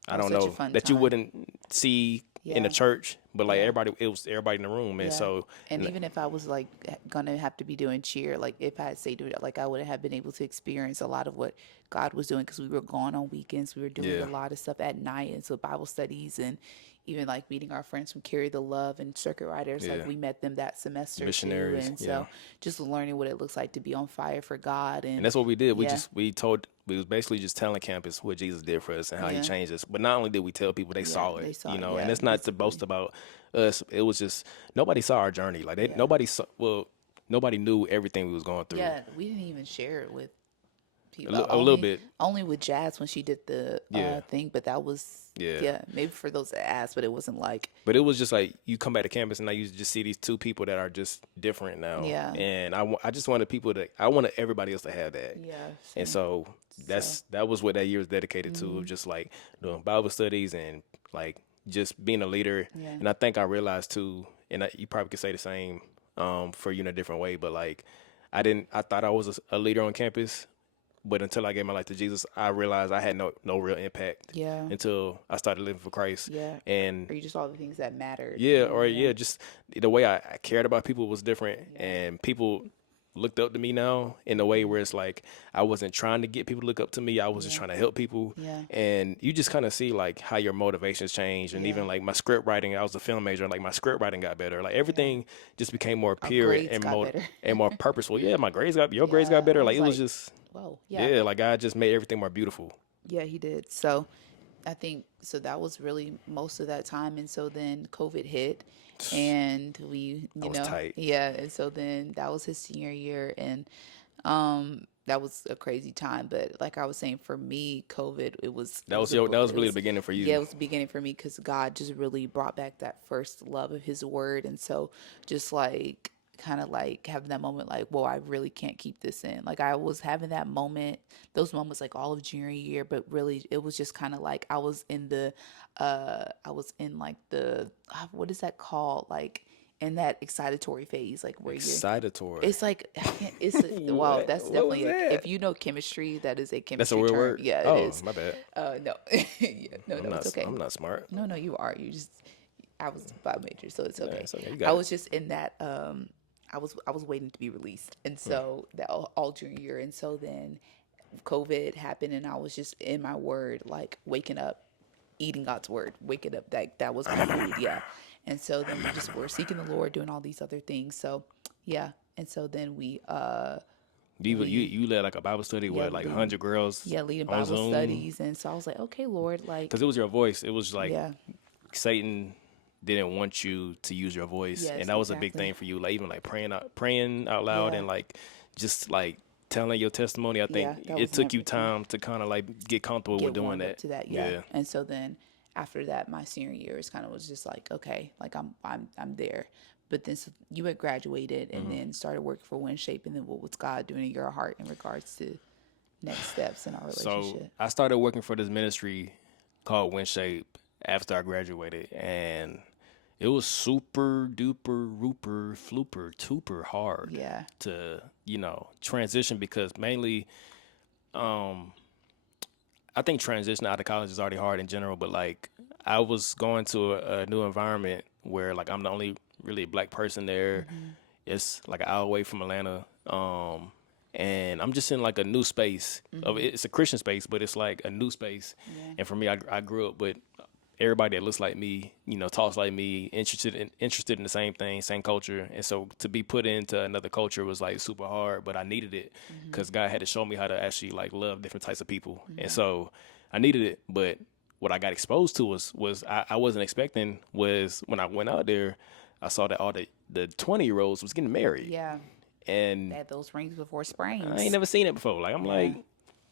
I It was don't such a know, fun that you time. wouldn't see in the Yeah. church, but like Yeah. everybody, it was everybody in the room, and Yeah. so And even if I was like gonna have to be doing cheer, like if I had say do it, like I wouldn't have been able to experience a lot of what God was doing because we were gone on weekends. We were doing yeah, a lot of stuff at night, and so Bible studies and even like meeting our friends from Carry the Love and Circuit Riders. Like yeah, we met them that semester too, missionaries, and yeah. so just learning what it looks like to be on fire for God. And And that's what we did. yeah, We was basically just telling campus what Jesus did for us and how He yeah, changed us. But not only did we tell people, they yeah, saw they it, saw you it. know. And Yeah, it's not to boast visibly. about us. It was just nobody saw our journey. Like Yeah, nobody saw. Well, nobody knew everything we was going through. yeah. We didn't even share it with A, people. a little bit, Only with Jazz when she did the yeah, thing, but that was yeah. yeah, maybe for those that asked, but it wasn't like But it was just like you come back to campus and now you just see these two people that are just different now. yeah, And I just wanted people to, I wanted everybody else to have that. yeah, And same. so So that was what that year was dedicated to, of just like doing Bible studies and like just being a leader. yeah, And I think I realized too, and you probably could say the same for you in a different way, but like I thought I was a leader on campus, but until I gave my life to Jesus, I realized I had no real impact yeah, until I started living for Christ. yeah. And Or you just all the things that mattered. yeah, And or yeah, yeah, just the way I cared about people was different, yeah, and people looked up to me now in a way where it's like I wasn't trying to get people to look up to me. I was just yeah, trying to help people, yeah, and you just kind of see like how your motivations change, and yeah, even like my script writing. I was a film major, and like my script writing got better. Like yeah. everything just became more Our pure grades and got better. more purposeful. Yeah, your grades got Yeah, I better. Like was it was like, just whoa, yeah, yeah, like God just made everything more beautiful. yeah, he did. So I think so that was really most of that time. And so then COVID hit and we, I was tight. yeah. And so then that was his senior year. And that was a crazy time. But like I was saying, for me, COVID, That was that was it really the was, beginning for yeah, you. it was the beginning for me because God just really brought back that first love of his word. And so just like, kind of like having that moment like, whoa, I really can't keep this in. Like I was having that moment, those moments like all of junior year, but really it was just kind of like I was in like the what is that called? Like in that excitatory phase, like where you're Excitatory. it's like I can't, it's wow, What? that's What was definitely that? if you know chemistry, that is a That's a chemistry weird term. word. Yeah, it Oh, is. my bad. No, yeah, no, it's okay. I'm not smart. No, you are. You just I was bio major, so it's Yeah, okay. it's okay. You I got it. was just in that I was waiting to be released. And so that all junior year. And so then COVID happened and I was just in my word, like waking up, eating God's word, waking up, that was my food, yeah. And so then we just were seeking the Lord, doing all these other things. So yeah. And so then we You led like a Bible study yeah, with like leading 100 girls yeah, leading on Bible Zoom studies. And so I was like, okay, Lord, like because it was your voice. It was like yeah, Satan didn't want you to use your voice, yes, and that was a big exactly. thing for you. Like even like praying out loud Yeah. and like just like telling your testimony, I think Yeah, that it was took you everything. time to kind of like get comfortable with Get doing warmed up that. to that, yeah. Yeah. And so then after that, my senior year is kind of was just like, okay, like I'm there. But then so you had graduated and then started working for WinShape, and then what was God doing in your heart in regards to next steps in our So relationship? I started working for this ministry called WinShape after I graduated, and it was super duper rooper flooper tuper hard Yeah, to transition because mainly I think transition out of college is already hard in general, but like I was going to a new environment where like I'm the only really black person there. It's like an hour away from Atlanta. And I'm just in like a new space. It's a Christian space, but it's like a new space. yeah, And for me, I grew up with everybody that looks like me, talks like me, interested in the same thing, same culture. And so to be put into another culture was like super hard, but I needed it because God had to show me how to actually like love different types of people. And so I needed it, but what I got exposed to was I wasn't expecting was when I went out there, I saw that all the 20-year-olds was getting married. yeah. And They had those rings before I ain't sprains. never seen it before. Like I'm like,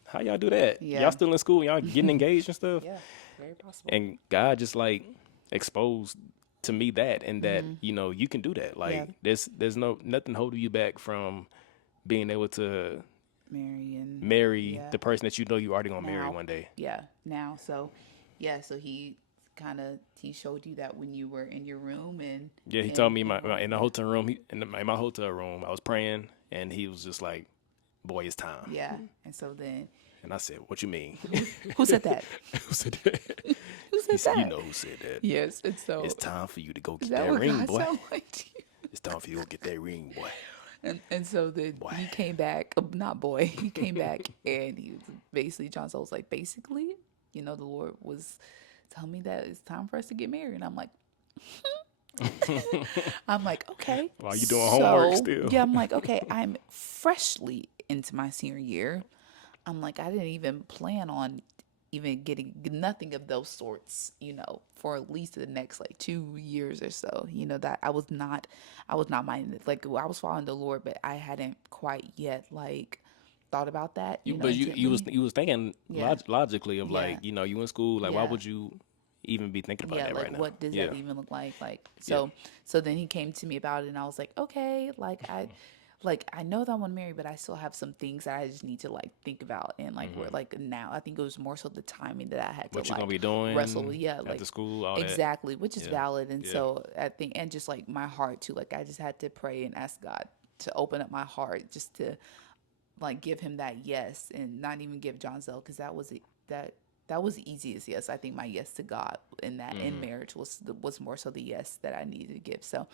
how y'all do that? Yeah. Y'all still in school? Y'all getting engaged and stuff? Yeah, very possible. And God just like exposed to me that and that you can do that. Like Yeah. there's nothing holding you back from being able to Mary and marry yeah. the person that you know you already gonna marry Now. one day. Yeah, now. So, yeah, so he showed you that when you were in your room and Yeah, he told me in the hotel room. In my hotel room, I was praying, and he was just like, "Boy, it's time." yeah. And so then And I said, "What you mean?" who said that? Who said that? Who said He said, that? "You know who said that? Yes, and so It's time for you to go is get that that what ring, God boy. sound like to you? It's time for you to go get that ring, boy." And so then Boy. he came back, not boy, he came back and he was basically John Soul was like, basically, the Lord was telling me that it's time for us to get married. And I'm like, okay. While you doing homework So, still. yeah, I'm like, okay, I'm freshly into my senior year. I'm like, I didn't even plan on even getting nothing of those sorts, for at least the next like 2 years or so. That I was not minded. Like I was following the Lord, but I hadn't quite yet like thought about that. But you was thinking Yeah. logically of Yeah. like you in school. Like, why Yeah. would you even be thinking about Yeah, that like right now? what does Yeah. that even look like? Like so then he came to me about it and I was like, okay, I know that I want to marry, but I still have some things that I just need to like think about and like where like now I think it was more so the timing that I had to What you like gonna be doing? wrestle with, yeah, like after school, all that. exactly, which is Yeah. valid. And Yeah. so I think, and just like my heart too, like I just had to pray and ask God to open up my heart just to like give him that yes and not even give John Zell because that was the easiest yes. I think my yes to God in that in marriage was more so the yes that I needed to give. So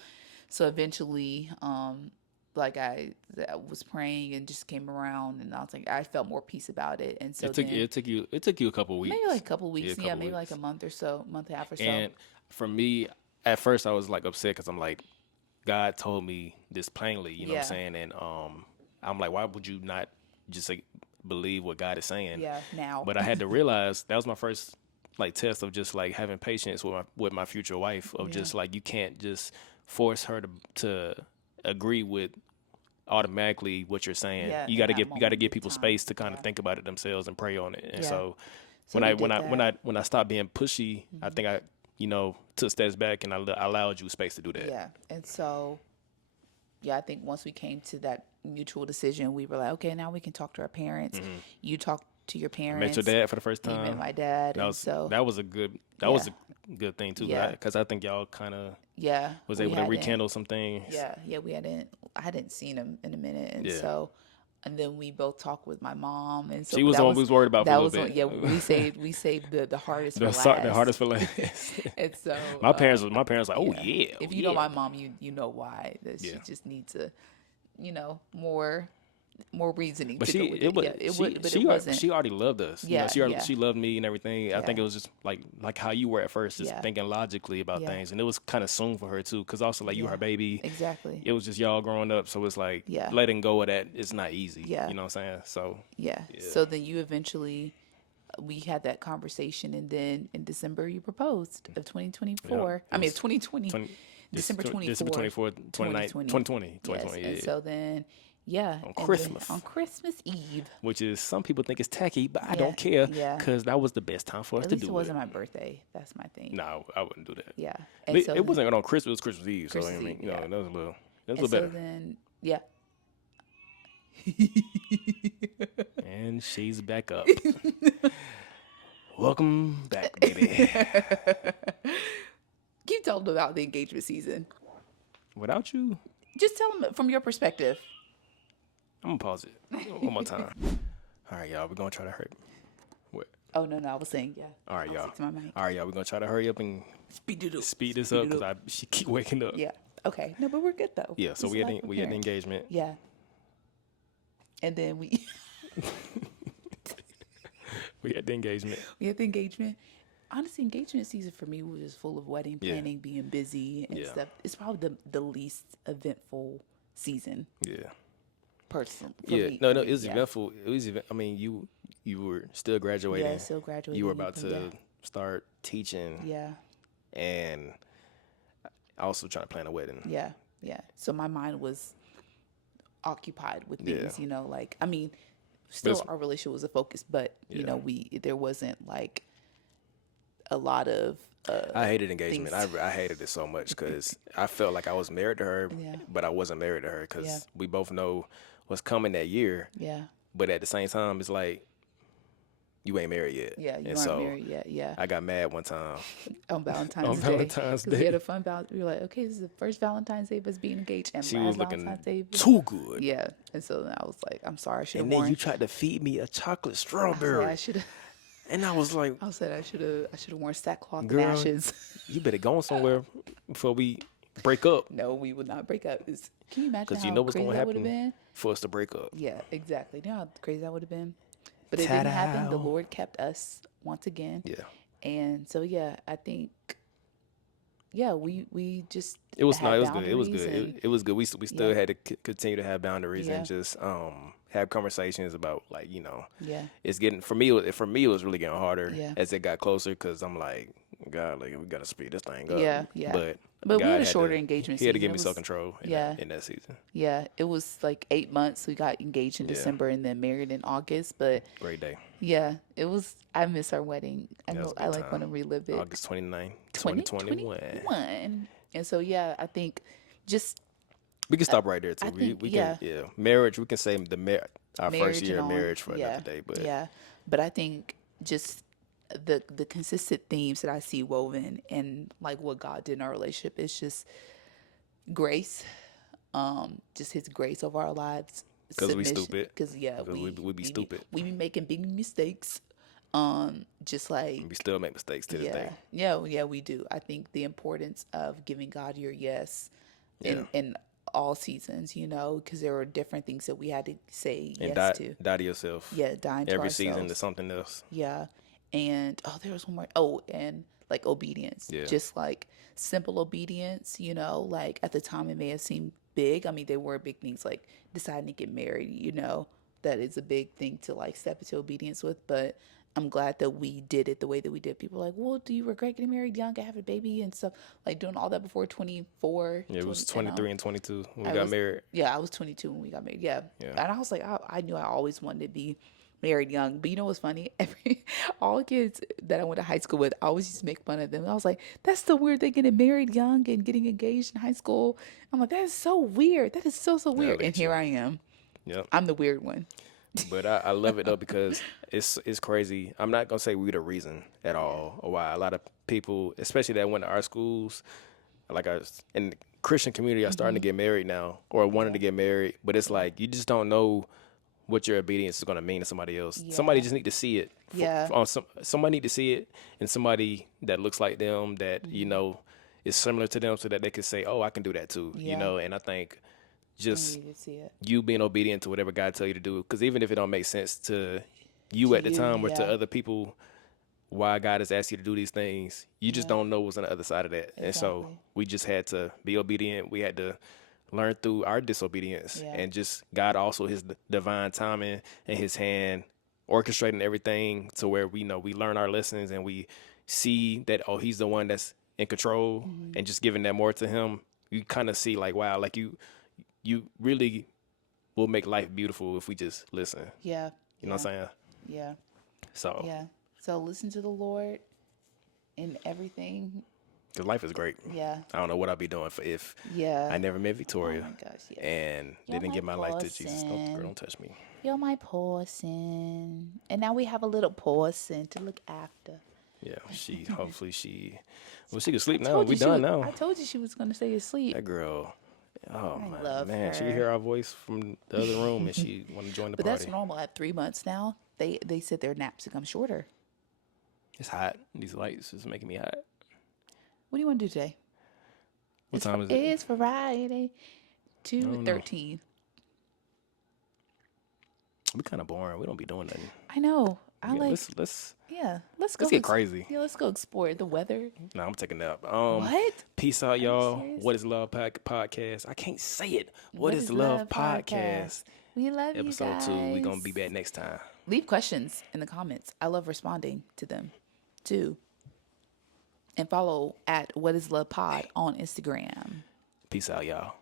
eventually, like I was praying and just came around and I was like I felt more peace about it. And so It took you a couple weeks. maybe like a couple weeks, Yeah, a couple maybe like weeks. a month or so, month and a half or so. And for me, at first I was like upset because I'm like, God told me this plainly, you know what Yeah. I'm saying? And I'm like, why would you not just like believe what God is saying? Yeah, now. But I had to realize that was my first like test of just like having patience with my future wife of Yeah. just like you can't just force her to agree with automatically what you're saying. Yeah, You in got to that give moment people of time. space to kind of Yeah. think about it themselves and pray on it. And Yeah. so So we did that. when I stopped being pushy, I think I took steps back and I allowed you space to do that. Yeah. And so, yeah, I think once we came to that mutual decision, we were like, okay, now we can talk to our parents. You talk to your I met parents. your dad for the first You time. met my dad. That And was so, that was a good good thing too. Yeah. Because I think y'all kind of yeah. was we able to hadn't- rekindle some things. Yeah. Yeah. I hadn't seen him in a minute. And Yeah. so, and then we both talked with my mom. And so She was that the one we was worried about for a that little was bit. yeah, we saved the hardest for The last. hardest for last. And so my parents like, oh yeah. yeah. If oh, you know yeah. my mom, you know why. That she Yeah. just needs a, more reasoning. But to go with it wasn't. she already loved us. Yeah, yeah. She loved me and everything. I think Yeah. it was just like how you were at first, just Yeah. thinking logically about Yeah. things, and it was kind of soon for her too, because also like you were her Yeah. baby. Exactly. It was just y'all growing up, so it's like Yeah. letting go of that. It's not easy. Yeah. You know what I'm saying? So Yeah. Yeah. So then you eventually, we had that conversation, and then in December you proposed of 2024. Yeah, I mean, it was 2020. 20, December 24th, December 24th, 2020. 2020. Yes. Yeah. And so then Yeah, on and then Christmas, on Christmas Eve. which is some people think it's tacky, but I Yeah, don't care yeah. because that was the best time for us At to least it do it. wasn't my birthday. That's my thing. No, I wouldn't do that. Yeah, and so It wasn't on Christmas. It was Christmas Eve. So I Christmas mean, Eve. you know, Yeah, that was a little, and so better. then yeah. And she's back up. Welcome back, baby. Keep telling them about the engagement season. Without you, Just tell them from your perspective. I'm gonna pause it one more time. All right, y'all. We're gonna try to hurry. What? Oh no, I was saying yeah. All right, I'll y'all. stick to my mic. All right, y'all. We're gonna try to hurry up and Speed it up. speed this Speed up it because she keep waking up. Yeah. Okay. No, but we're good though. Yeah. So This we is had life we had the preparing. engagement. Yeah. And then we We had the engagement. we had the engagement. Honestly, engagement season for me was just full of wedding Yeah. planning, being busy and Yeah. stuff. It's probably the least eventful season, Yeah. personally. Yeah. Me, No, for no. me, It was yeah. eventful. It was even. I mean, you were still graduating. Yeah, still graduating. You were about from- to start teaching, Yeah, and also trying to plan a wedding. yeah, yeah. So my mind was occupied with Yeah. things, like I mean, still it's- our relationship was a focus, but Yeah. there wasn't like a lot of I hated engagement. things. I hated it so much because I felt like I was married to her, Yeah. but I wasn't married to her because Yeah. we both know what's coming that year. yeah, But at the same time, it's like you ain't married yet. yeah. You and aren't so married yet, yeah. I got mad one time. On Valentine's On Day. Valentine's 'Cause we Day. had a fun we were like, okay, this is the first Valentine's Day of us being engaged, and She last was looking Valentine's Day. too good. Yeah, and so then I was like, I'm sorry, I should have And then worn. you tried to feed me a chocolate I strawberry. should have. And I was like, I said I should have worn sackcloth Girl. and ashes. you better go somewhere before we break up No, we would not break up. Can you imagine because how you know what's crazy going to that would have happen been? for us to break up. Yeah, exactly. You know how crazy that would have been? But it didn't happen. The Ta-da. Lord kept us once again. Yeah. And so, yeah, I think, yeah, we just It was had it was good. It was boundaries good. and- It was good. We still Yeah. had to continue to have boundaries Yeah. and just have conversations about like yeah, it's getting for me. It was really getting harder Yeah. as it got closer because I'm like, God, like we gotta speed this thing up. Yeah, yeah. But But we God had a had shorter to- engagement He had to season. give me It self was- control. yeah. In that season. Yeah, it was like 8 months. We got engaged in Yeah. December and then married in August. But Great day. yeah, it was. I miss our wedding. I Yeah, it was know. a I good like want to time. relive it. August 29th, 2021. 2021. And so yeah, I think just We can stop right there too. I think, we yeah. can marriage. We can say our marriage first year and of all, marriage for yeah, another day. But yeah, but I think just the consistent themes that I see woven and like what God did in our relationship is just grace, just His grace over our lives. 'Cause we stupid. Because we be stupid. We be making big mistakes. Just like we still make mistakes to this day. yeah, we do. I think the importance of giving God your yes in all seasons, because there were different things that we had to say And yes to. die to yourself. Yeah, dying to Every ourselves. season to something else. Yeah. And there was one more. Oh, and like obedience. Yeah. Just like simple obedience, like at the time it may have seemed big. I mean, they were big things like deciding to get married, that is a big thing to like step into obedience with. But I'm glad that we did it the way that we did. People were like, well, do you regret getting married young and having a baby and stuff? Like doing all that before 24. Yeah, it was 20 23 and 22 when we I got was- married. Yeah, I was 22 when we got married. Yeah. Yeah. And I was like, I knew I always wanted to be married young. But you know what's funny? All kids that I went to high school with, I always used to make fun of them. I was like, that's so weird. They're getting married young and getting engaged in high school. I'm like, that is so weird. That is so weird. look And at here you. I am. Yep. I'm the weird one. But I love it though because it's crazy. I'm not gonna say we're the reason at all or why a lot of people, especially that went to our schools, like in the Christian community, are starting to get married now or wanting to get married. But it's like you just don't know what your obedience is gonna mean to somebody else. Somebody Yeah. just need to see it. Yeah. Somebody need to see it, and somebody that looks like them that is similar to them, so that they can say, "Oh, I can do that too." Yeah. And I think I just need to see it. you being obedient to whatever God tell you to do. Because even if it don't make sense to you To at the you, time or to yeah. other people, why God has asked you to do these things, you just Yeah. don't know what's on the other side of that. And so Exactly. we just had to be obedient. We had to learn through our disobedience Yeah. and just God also His divine timing and His hand orchestrating everything to where we learn our lessons and we see that He's the one that's in control Mm-hmm. and just giving that more to Him. You kind of see like, wow, like you really we'll make life beautiful if we just listen. Yeah. You know what I'm saying? Yeah. So, Yeah. So listen to the Lord in everything. because life is great. Yeah. I don't know what I'd be doing if Yeah. I never met Oh Victoria my gosh. Yeah. and You're didn't my give my life to Jesus. person. Don't touch me. You're my person. And now we have a little person to look after. Yeah, hopefully she can sleep I now. told We you she done was, now. I told you she was gonna stay asleep. That girl, oh I love man, she can her. hear our voice from the other room and she want to join the But party. that's normal at 3 months now. They said their naps become shorter. It's hot. These lights is making me hot. What do you want to do today? What time is it? It's Friday, don't know. 2:13. We kind of boring. We don't be doing nothing. I know. I Yeah, like. let's Let's go. get crazy. Yeah, let's go explore the weather. No, I'm taking a nap. What? Peace out, you y'all. serious? What is Love Podcast? I can't say it. What is Love Podcast? We love you Episode guys. 2. We gonna be back next time. Leave questions in the comments. I love responding to them too. And follow at What is Love Pod on Instagram. Peace out, y'all.